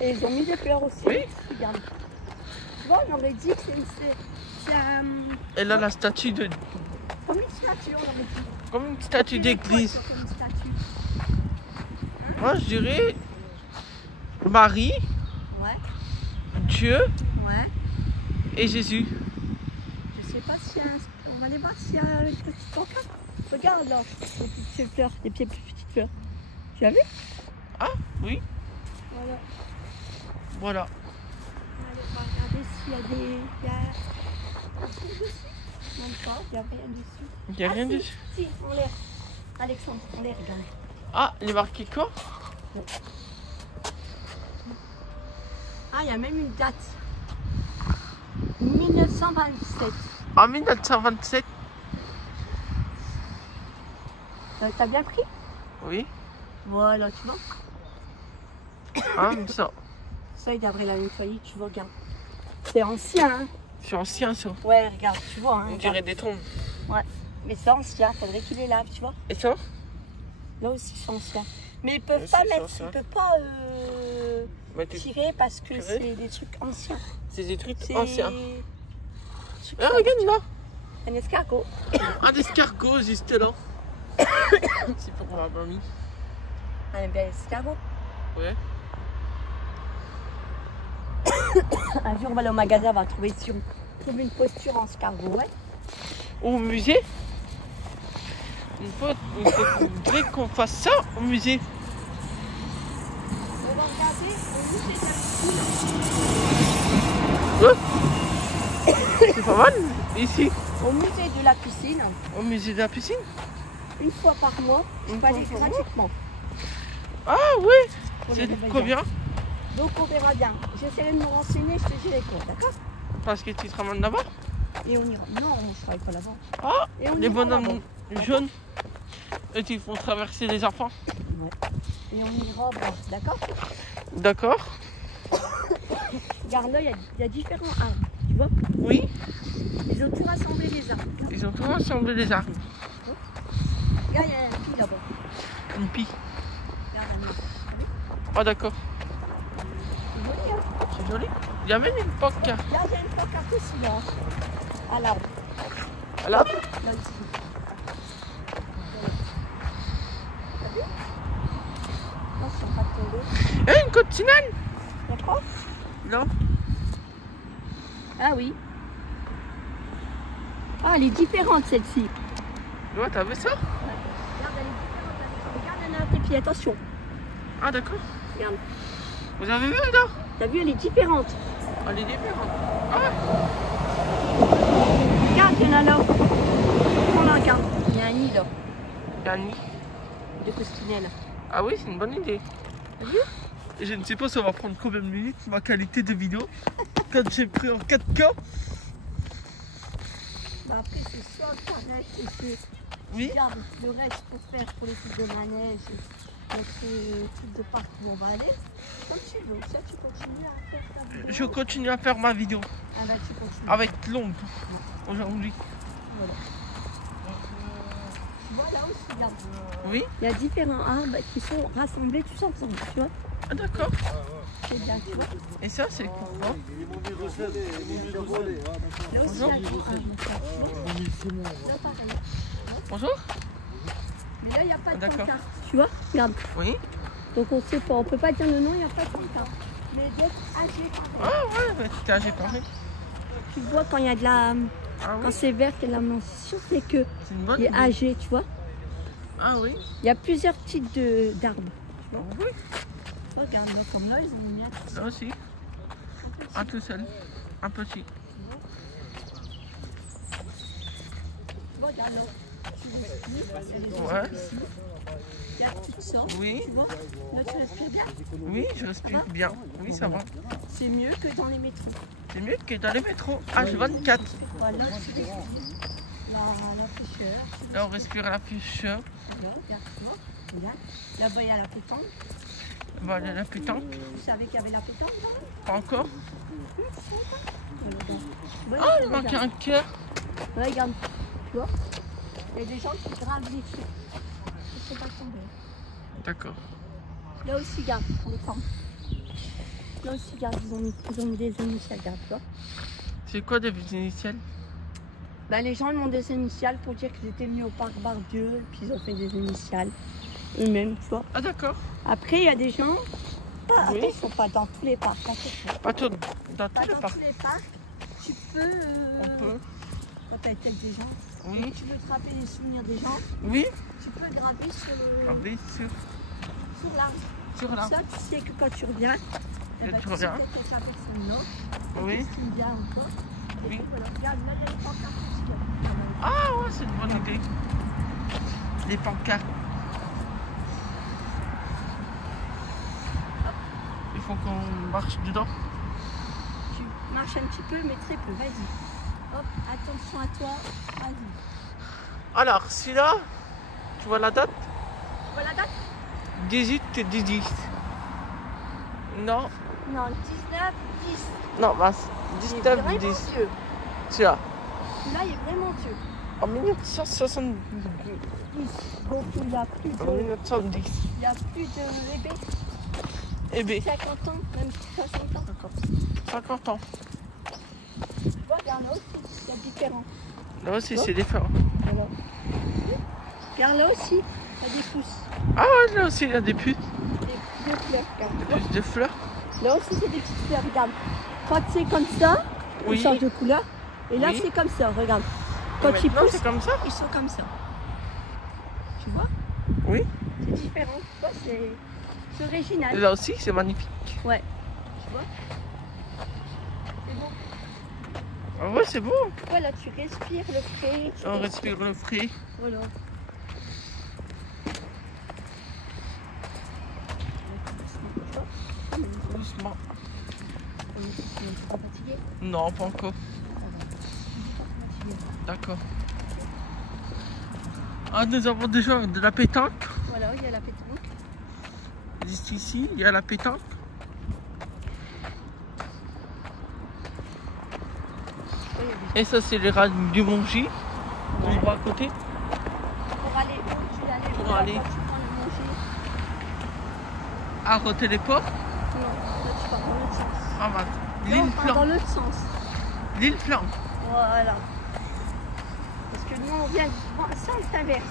Et ils ont mis des fleurs aussi. Oui. Regarde. Tu vois, on aurait dit que c'est un... Et là, la statue de. Comme une statue, on aurait dit. Comme une statue d'église. Comme une statue. Moi, je dirais. Marie, Ouais, Dieu ouais. et Jésus. Je sais pas s'il y a un... On va aller voir s'il y a une petite pancarte. Regarde là, les petites fleurs, les petites fleurs. Tu as vu? Ah, oui. Voilà. Voilà. On va aller regarder s'il y a des... Il y a un truc dessus? Même pas, il n'y a rien dessus. Il n'y a rien si, dessus. Si, en l'air. Alexandre, en l'air, regarde. Ah, il est marqué quoi? Ah, il y a même une date. 1927. En 1927. T'as bien pris? Oui. Voilà, tu vois. Ah, ça. Ça, il devrait la nettoyer, tu vois, regarde. C'est ancien, hein. C'est ancien, ça. Ouais, regarde, tu vois. Hein, On regarde. dirait des tombes. Ouais, mais c'est ancien, faudrait qu'il les lave, tu vois. Et ça? Là aussi, c'est ancien. Mais ils peuvent Ouais, pas c'est mettre, ancien. ils peuvent pas Mais tu- tirer parce que Tirer. c'est des trucs anciens. C'est des trucs C'est anciens. des trucs Ah, regarde là. un escargot. Un escargot juste là. C'est pour ma mamie. Elle aime bien les escargots. Ouais. Un jour, on va aller au magasin, on va trouver si on trouve une posture en escargot, ouais. Au musée. Il faudrait qu'on fasse ça au musée. On va regarder au musée de la piscine. Ouais. C'est pas mal ici. Au musée de la piscine, Au musée de la piscine. une fois par mois, on Une peut aller fois par mois. gratuitement. Ah oui, pour les c'est rébellions. combien? Donc on verra bien. J'essaierai de me renseigner, je te dirai quoi, d'accord? Parce que tu te ramènes là-bas. Et on ira. Non, je travaille pas là-bas. Ah, Et on les ira bonhommes là-bas. jaunes. Et qui font traverser les enfants. Ouais. Et on ira voir, d'accord? D'accord. Regarde là, il y a différents arbres, tu vois? Oui, Ils ont tout rassemblé les arbres. ils ont tout rassemblé les arbres. Regarde, il y a un fil là-bas. Une pie. Regarde, un arbre. T'as vu? Ah d'accord. C'est joli, hein? C'est joli. Il y avait une pancarte. Là, il y a une pancarte aussi, là. À l'arbre. Là, Là, ici. T'as vu? Attention, pas de tomber. et une coccinelle. D'accord? Non. Ah oui. Ah, elle est différente, celle-ci. Ouais, t'as vu ça? Regarde, elle est différente. Regarde, elle a un tes pieds, attention. Ah d'accord. Regarde. Vous avez vu là? T'as vu, elle est différente. Elle est différente. Ah, Regarde, il y en a là. On la regarde. Il y a un nid là, il y a un nid. de costinelle. Ah oui, c'est une bonne idée. Et je ne sais pas ça va prendre combien de minutes ma qualité de vidéo. Quand j'ai pris en 4K. Bah après, c'est soit t'arrêtes et que Oui. tu gardes le reste pour faire pour les trucs de manège, notre truc de parc où on va aller. Comme tu veux. Ça, tu continues à faire ta vidéo. Je continue à faire ma vidéo. Ah bah, tu continues. Avec l'ombre aujourd'hui. Voilà. Tu vois là aussi, regarde. Oui. Il y a différents arbres qui sont rassemblés tous ensemble, tu vois. Ah d'accord. C'est bien, tu vois. Et ça c'est pourquoi? Là aussi, il y a des arbres. Là, pareil. Bonjour. Mais là, il n'y a pas de D'accord. pancarte. Tu vois, regarde. Oui. Donc on sait pas, on peut pas dire le nom, il n'y a pas de pancarte. Mais d'être âgé, pareil. Ah ouais, mais t'es âgé pareil. Tu vois, quand il y a de la. Ah Quand oui. c'est vert, qu'il y a de la mention, c'est que C'est une bonne il est idée. âgé, tu vois. Ah oui. Il y a plusieurs types d'arbres. Oui. Regarde, là, comme là, ils ont mis un petit. Là aussi. Un tout seul. Un petit. Regarde là. Tu respires, parce que les gens Ouais. sont ici. Il y a toutes sortes. Oui. Tu vois. Là, tu respires bien. Oui, je respire bien. Oui, ça va. C'est mieux que dans les métros. C'est mieux que dans les métros. H24. Voilà, tu respires. La fraîcheur. Là, on respire la fraîcheur. Regarde, regarde, tu vois. Regarde. Là-bas, il y a la pétanque. Voilà la pétanque. Vous savez qu'il y avait la pétanque là? Pas encore. Ouais, Ah, il regarde. manque un cœur. Ouais, regarde, tu vois, il y a des gens qui gravent les feux. Ils ne sont pas tombés. D'accord. Là aussi, regarde, pour les femmes. Là aussi, regarde, ils ont mis des initiales, regarde, tu vois. C'est quoi des initiales? Bah, les gens ils ont des initiales pour dire qu'ils étaient venus au parc Bardieu, puis ils ont fait des initiales eux-mêmes, tu vois. Ah d'accord. Après, il y a des gens, pas, Oui. attention, pas dans tous les parcs, attention. Pas tout. Dans Pas tous les dans parcs. tous les parcs, tu peux, On peut. quand tu avec des gens, Oui. tu veux te rappeler les souvenirs des gens, Oui. tu peux graver sur Ah oui, sur l'arbre. sur là. Ça, tu sais que quand tu reviens, Et tu sais reviens. peut-être que la personne-là, Oui. qu'est-ce qui me vient encore. Et Oui. puis voilà, regarde, là, il y a les pancartes aussi, là. Ah ouais, c'est une bonne idée. Les pancartes. Il faut qu'on marche dedans. Tu marches un petit peu, mais très peu, vas-y. Hop, attention à toi, vas-y. Alors, celui-là, tu vois la date? Voilà la date? 18 et 18. Non, Non, 19, 10. non, bah, Il est 19 vraiment 10. vieux. Celui-là. Là, il est vraiment vieux. En 1970. 10. Donc, il n'y a plus En de, 1970. il y a plus de bébés. Eh bien, 50 ans, même 60 ans. 50 ans. Tu vois, regarde là aussi, il y a différents. Là aussi, c'est différent. Voilà. Regarde là aussi, il y a des pousses. Ah ouais, là aussi, il y a des puces. Des fleurs, regarde. Des puces de fleurs. Là aussi, c'est des petites fleurs, regarde. Quand c'est comme ça, Oui. ils changent de couleur. Et là, Oui. c'est comme ça, regarde. Et Quand ils maintenant, poussent, c'est comme ça. ils sont comme ça. Tu vois? Oui. C'est différent. Tu vois, c'est original. Et là aussi, c'est magnifique. Ouais. Tu vois? C'est bon. Ah ouais, c'est beau. Voilà, tu respires le frais. tu On respire le frais. Voilà. Pas fatigué? Non, pas encore. D'accord. Ah, nous avons déjà de la pétanque. Voilà, il y a la pétanque. Juste ici, il y a la pétanque. Et ça, c'est les rails du Mongy. On voit à côté. Pour aller où tu allais? Pour aller. Tu prends le manger. À côté des ports. Non, là tu pars dans l'autre sens. Ah, bah, Là, on l'île part dans Flan. l'autre sens. L'île Flan. Voilà. Parce que nous, on vient du sens inverse.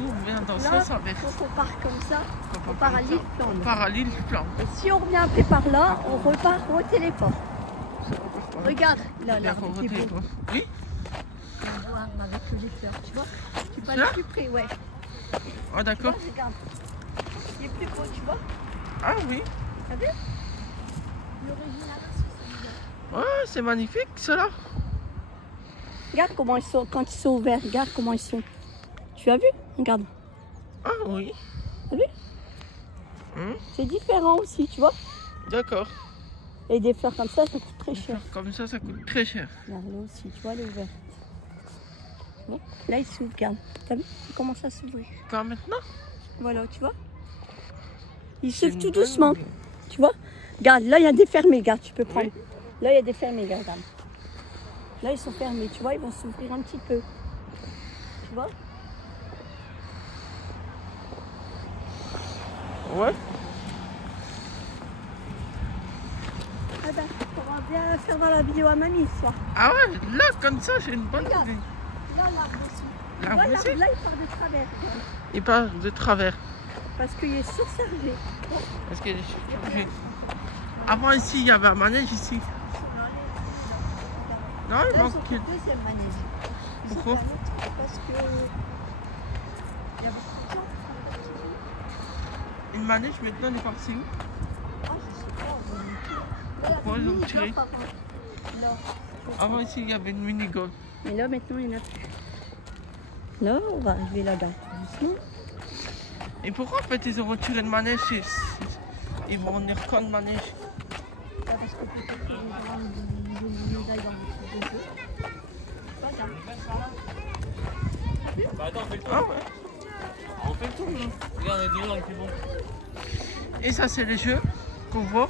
Nous, on vient dans le Là, sens inverse. quand on part comme ça, Quand on part à comme ça, l'île Flan. On part à l'île Flan. Et si on revient après par là, on repart au téléport. Regarde, là, l'arbre qui est beau. Oui. On va voir avec les fleurs, tu vois. Tu peux Là aller plus près, ouais. Ah, Tu vois, d'accord. regarde. Il est plus beau, tu vois. Ah, oui. T'as vu? L'original, c'est Ouais, c'est magnifique, cela. regarde comment ils sont, quand ils sont ouverts, regarde comment ils sont. Tu as vu? Regarde. Ah, oui. T'as vu? C'est différent aussi, tu vois. D'accord. Et des fleurs comme ça coûte très cher. Comme ça coûte très cher. Regarde, là aussi, tu vois, elle est ouverte. Tu vois. Là, il s'ouvre, regarde. T'as vu? Il commence à s'ouvrir. Quand maintenant? Voilà, tu vois. Il C'est s'ouvre une tout bonne doucement. idée. Tu vois? Regarde, là, il y a des fermés, regarde, tu peux prendre. Oui. Là, il y a des fermés, regarde. Là, ils sont fermés, tu vois, ils vont s'ouvrir un petit peu. Tu vois? Ouais. Ah ben, on va bien faire voir la vidéo à mamie ce soir. Ah ouais, là, comme ça, j'ai une bonne Regarde. idée. Là, l'arbre aussi. Tu L'arbre vois, aussi? là, il part de travers. regarde. Il part de travers. Parce qu'il est surchargé. Parce qu'il est surchargé. Avant, ici, il y avait un manège ici. Non, il Là, manque. ils ont fait le deuxième manège. Ils ont Pourquoi? fait un autre parce que il y a beaucoup de gens. Une manège, maintenant, il est parti où? Ah, je sais pas. Pourquoi ils ont tiré? Là. Avant, ici, il y avait une mini-golf. Mais là, maintenant, il n'y en a plus. Là, on va arriver là-bas. Doucement. Et pourquoi, en fait, ils ont retiré le manège? Ils vont venir quand le manège? Là, parce que peut-être que les gens, ils ont une médaille dans le truc de jeu. Pas grave. Ah ouais. On fait tout, nous. Regarde, les deux, c'est bon. Et ça, c'est les jeux qu'on voit.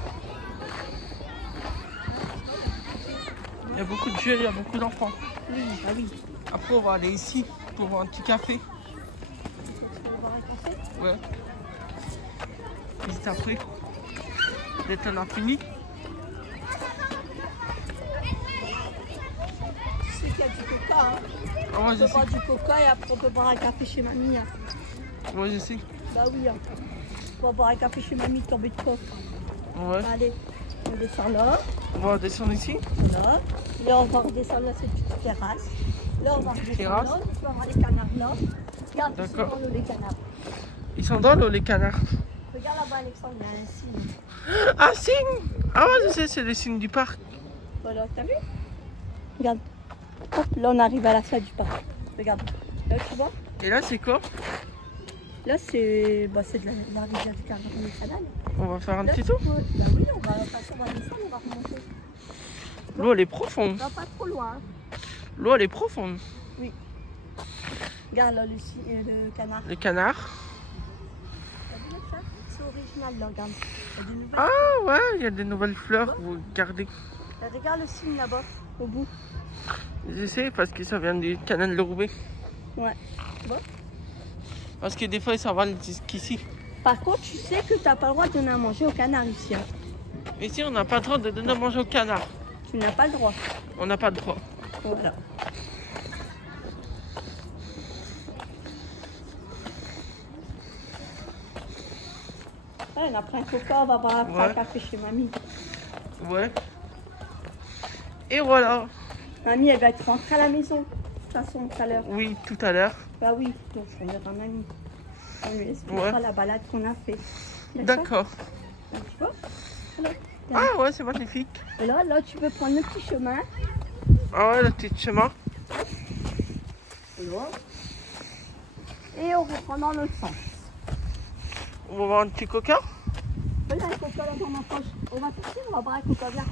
Il y a beaucoup de jeux, il y a beaucoup d'enfants. Oui, ah oui. Après, on va aller ici pour un petit café. Tu veux boire un café? Ouais. Juste après. Dès qu'on a fini. Tu sais qu'il y a du coca, hein? Ah ouais, On je peut sais. boire du coca et après on peut boire un café chez mamie. Hein. Ouais, je sais. Bah oui, hein. On va boire un café chez mamie, tomber de coffre. Ouais. Allez, on descend là, On va descendre ici. là. Là, on va redescendre là, cette petite terrasse. Là, on va redescendre Terrasse. là. Tu vas voir les canards là. Regarde, ils sont D'accord. dans l'eau, les canards. Ils sont dans l'eau, les canards. Regarde là-bas, Alexandre, il y a un signe. Ah, signe! Ah ouais, je sais, c'est les signes du parc. Voilà, t'as vu? Regarde. Hop, là, on arrive à la salle du parc. Regarde. Là, tu vois? Et là, c'est quoi? Là, c'est de la rivière du canal. On va faire un Là, petit tu tour. peux- Bah oui, on va descendre, on va remonter. L'eau, elle est profonde. On va pas trop loin. Hein. L'eau, elle est profonde. Regarde là, le canard. Les canards. T'as vu le chat? C'est original là, regarde. Il y a des nouvelles. Ah ouais, il y a des nouvelles fleurs. Vous regardez. Regarde le signe là-bas, au bout. Je sais, parce que ça vient du canal de Roubaix. Ouais. Tu vois? Parce que des fois, ça va jusqu'ici. Par contre, tu sais que t'as pas le droit de donner à manger au canard ici. Hein. Ici, on n'a pas le droit de donner à manger au canard. Tu n'as pas le droit. On n'a pas le droit. Voilà. Ouais, on a pris un coca, on va boire après un Ouais. café chez mamie. Ouais. Et voilà. Mamie, elle va être rentrée à la maison. De toute façon, tout à l'heure. Oui, tout à l'heure. Bah oui, donc je vais dire à mamie. On lui expliquera Ouais. la balade qu'on a fait. D'accord. Donc, tu vois? Voilà. Ah ouais, c'est magnifique. Et là, tu peux prendre le petit chemin. Ah ouais, le petit chemin. Voilà. Et on reprend dans l'autre sens. On va voir un petit coca. Voilà, le coca là dans ma poche. On va partir, on va boire un coca, viens.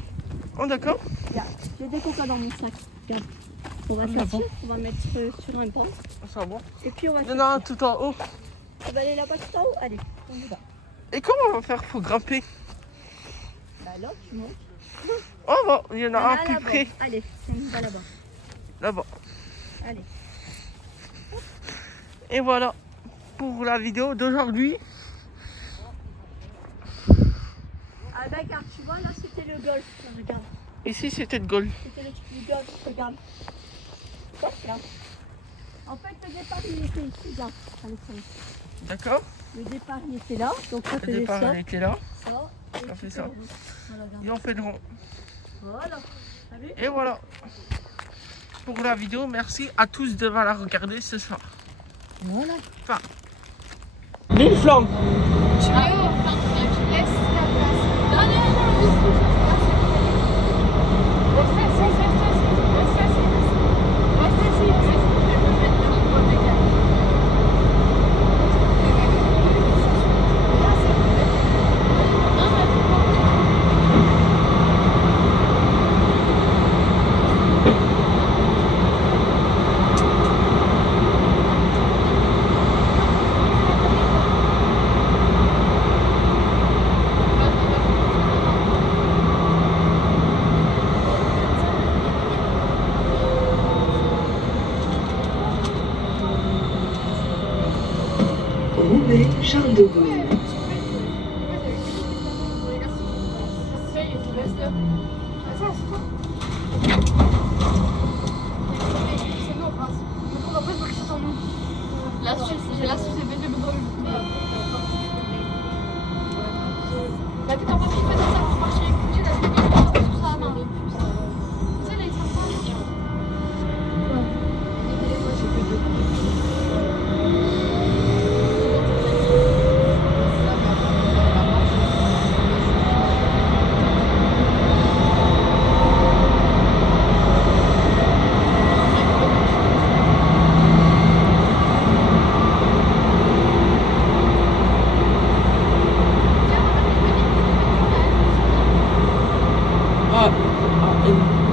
Oh d'accord. Regarde, j'ai des coca dans mon sac. Regarde. On va Ah, s'asseoir, bon. on va mettre sur un banc. Ça va. Et puis on va Il y en a un tout en haut. On va aller là-bas tout en haut. Allez, on y va. Et comment on va faire pour grimper? Bah là, tu montes. Oh bon, il y en a un Là, plus là-bas. près. Allez, on va là-bas. Là-bas. Allez. Et voilà pour la vidéo d'aujourd'hui. Ah bah car tu vois, là c'était le golf. Regarde. Ici c'était de golf. C'était le truc du golf. Regarde. Regarde. En fait, le départ il était ici, là. Alexandre. D'accord. Le départ il était là. Donc ça Le faisait départ ça. elle était là. Ça. Et Ça tu fait fais ça. le rond. Voilà, regarde. Et on fait le rond. Voilà. T'as vu? Et voilà. Pour la vidéo, merci à tous de la regarder ce soir. Voilà. Enfin. Mille flammes. Roubaix, Charles de Gaulle. La Suisse, j'ai la Suisse et BD de Gaulle. La vie t'as pas mis fait ça pour marcher écouter la vidéo tout ça à main. Tu sais, là, ils sont pas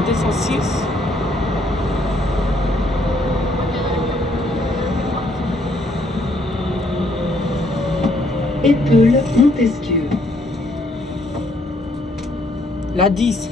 Descend 6. Épeule, Montesquieu. La 10.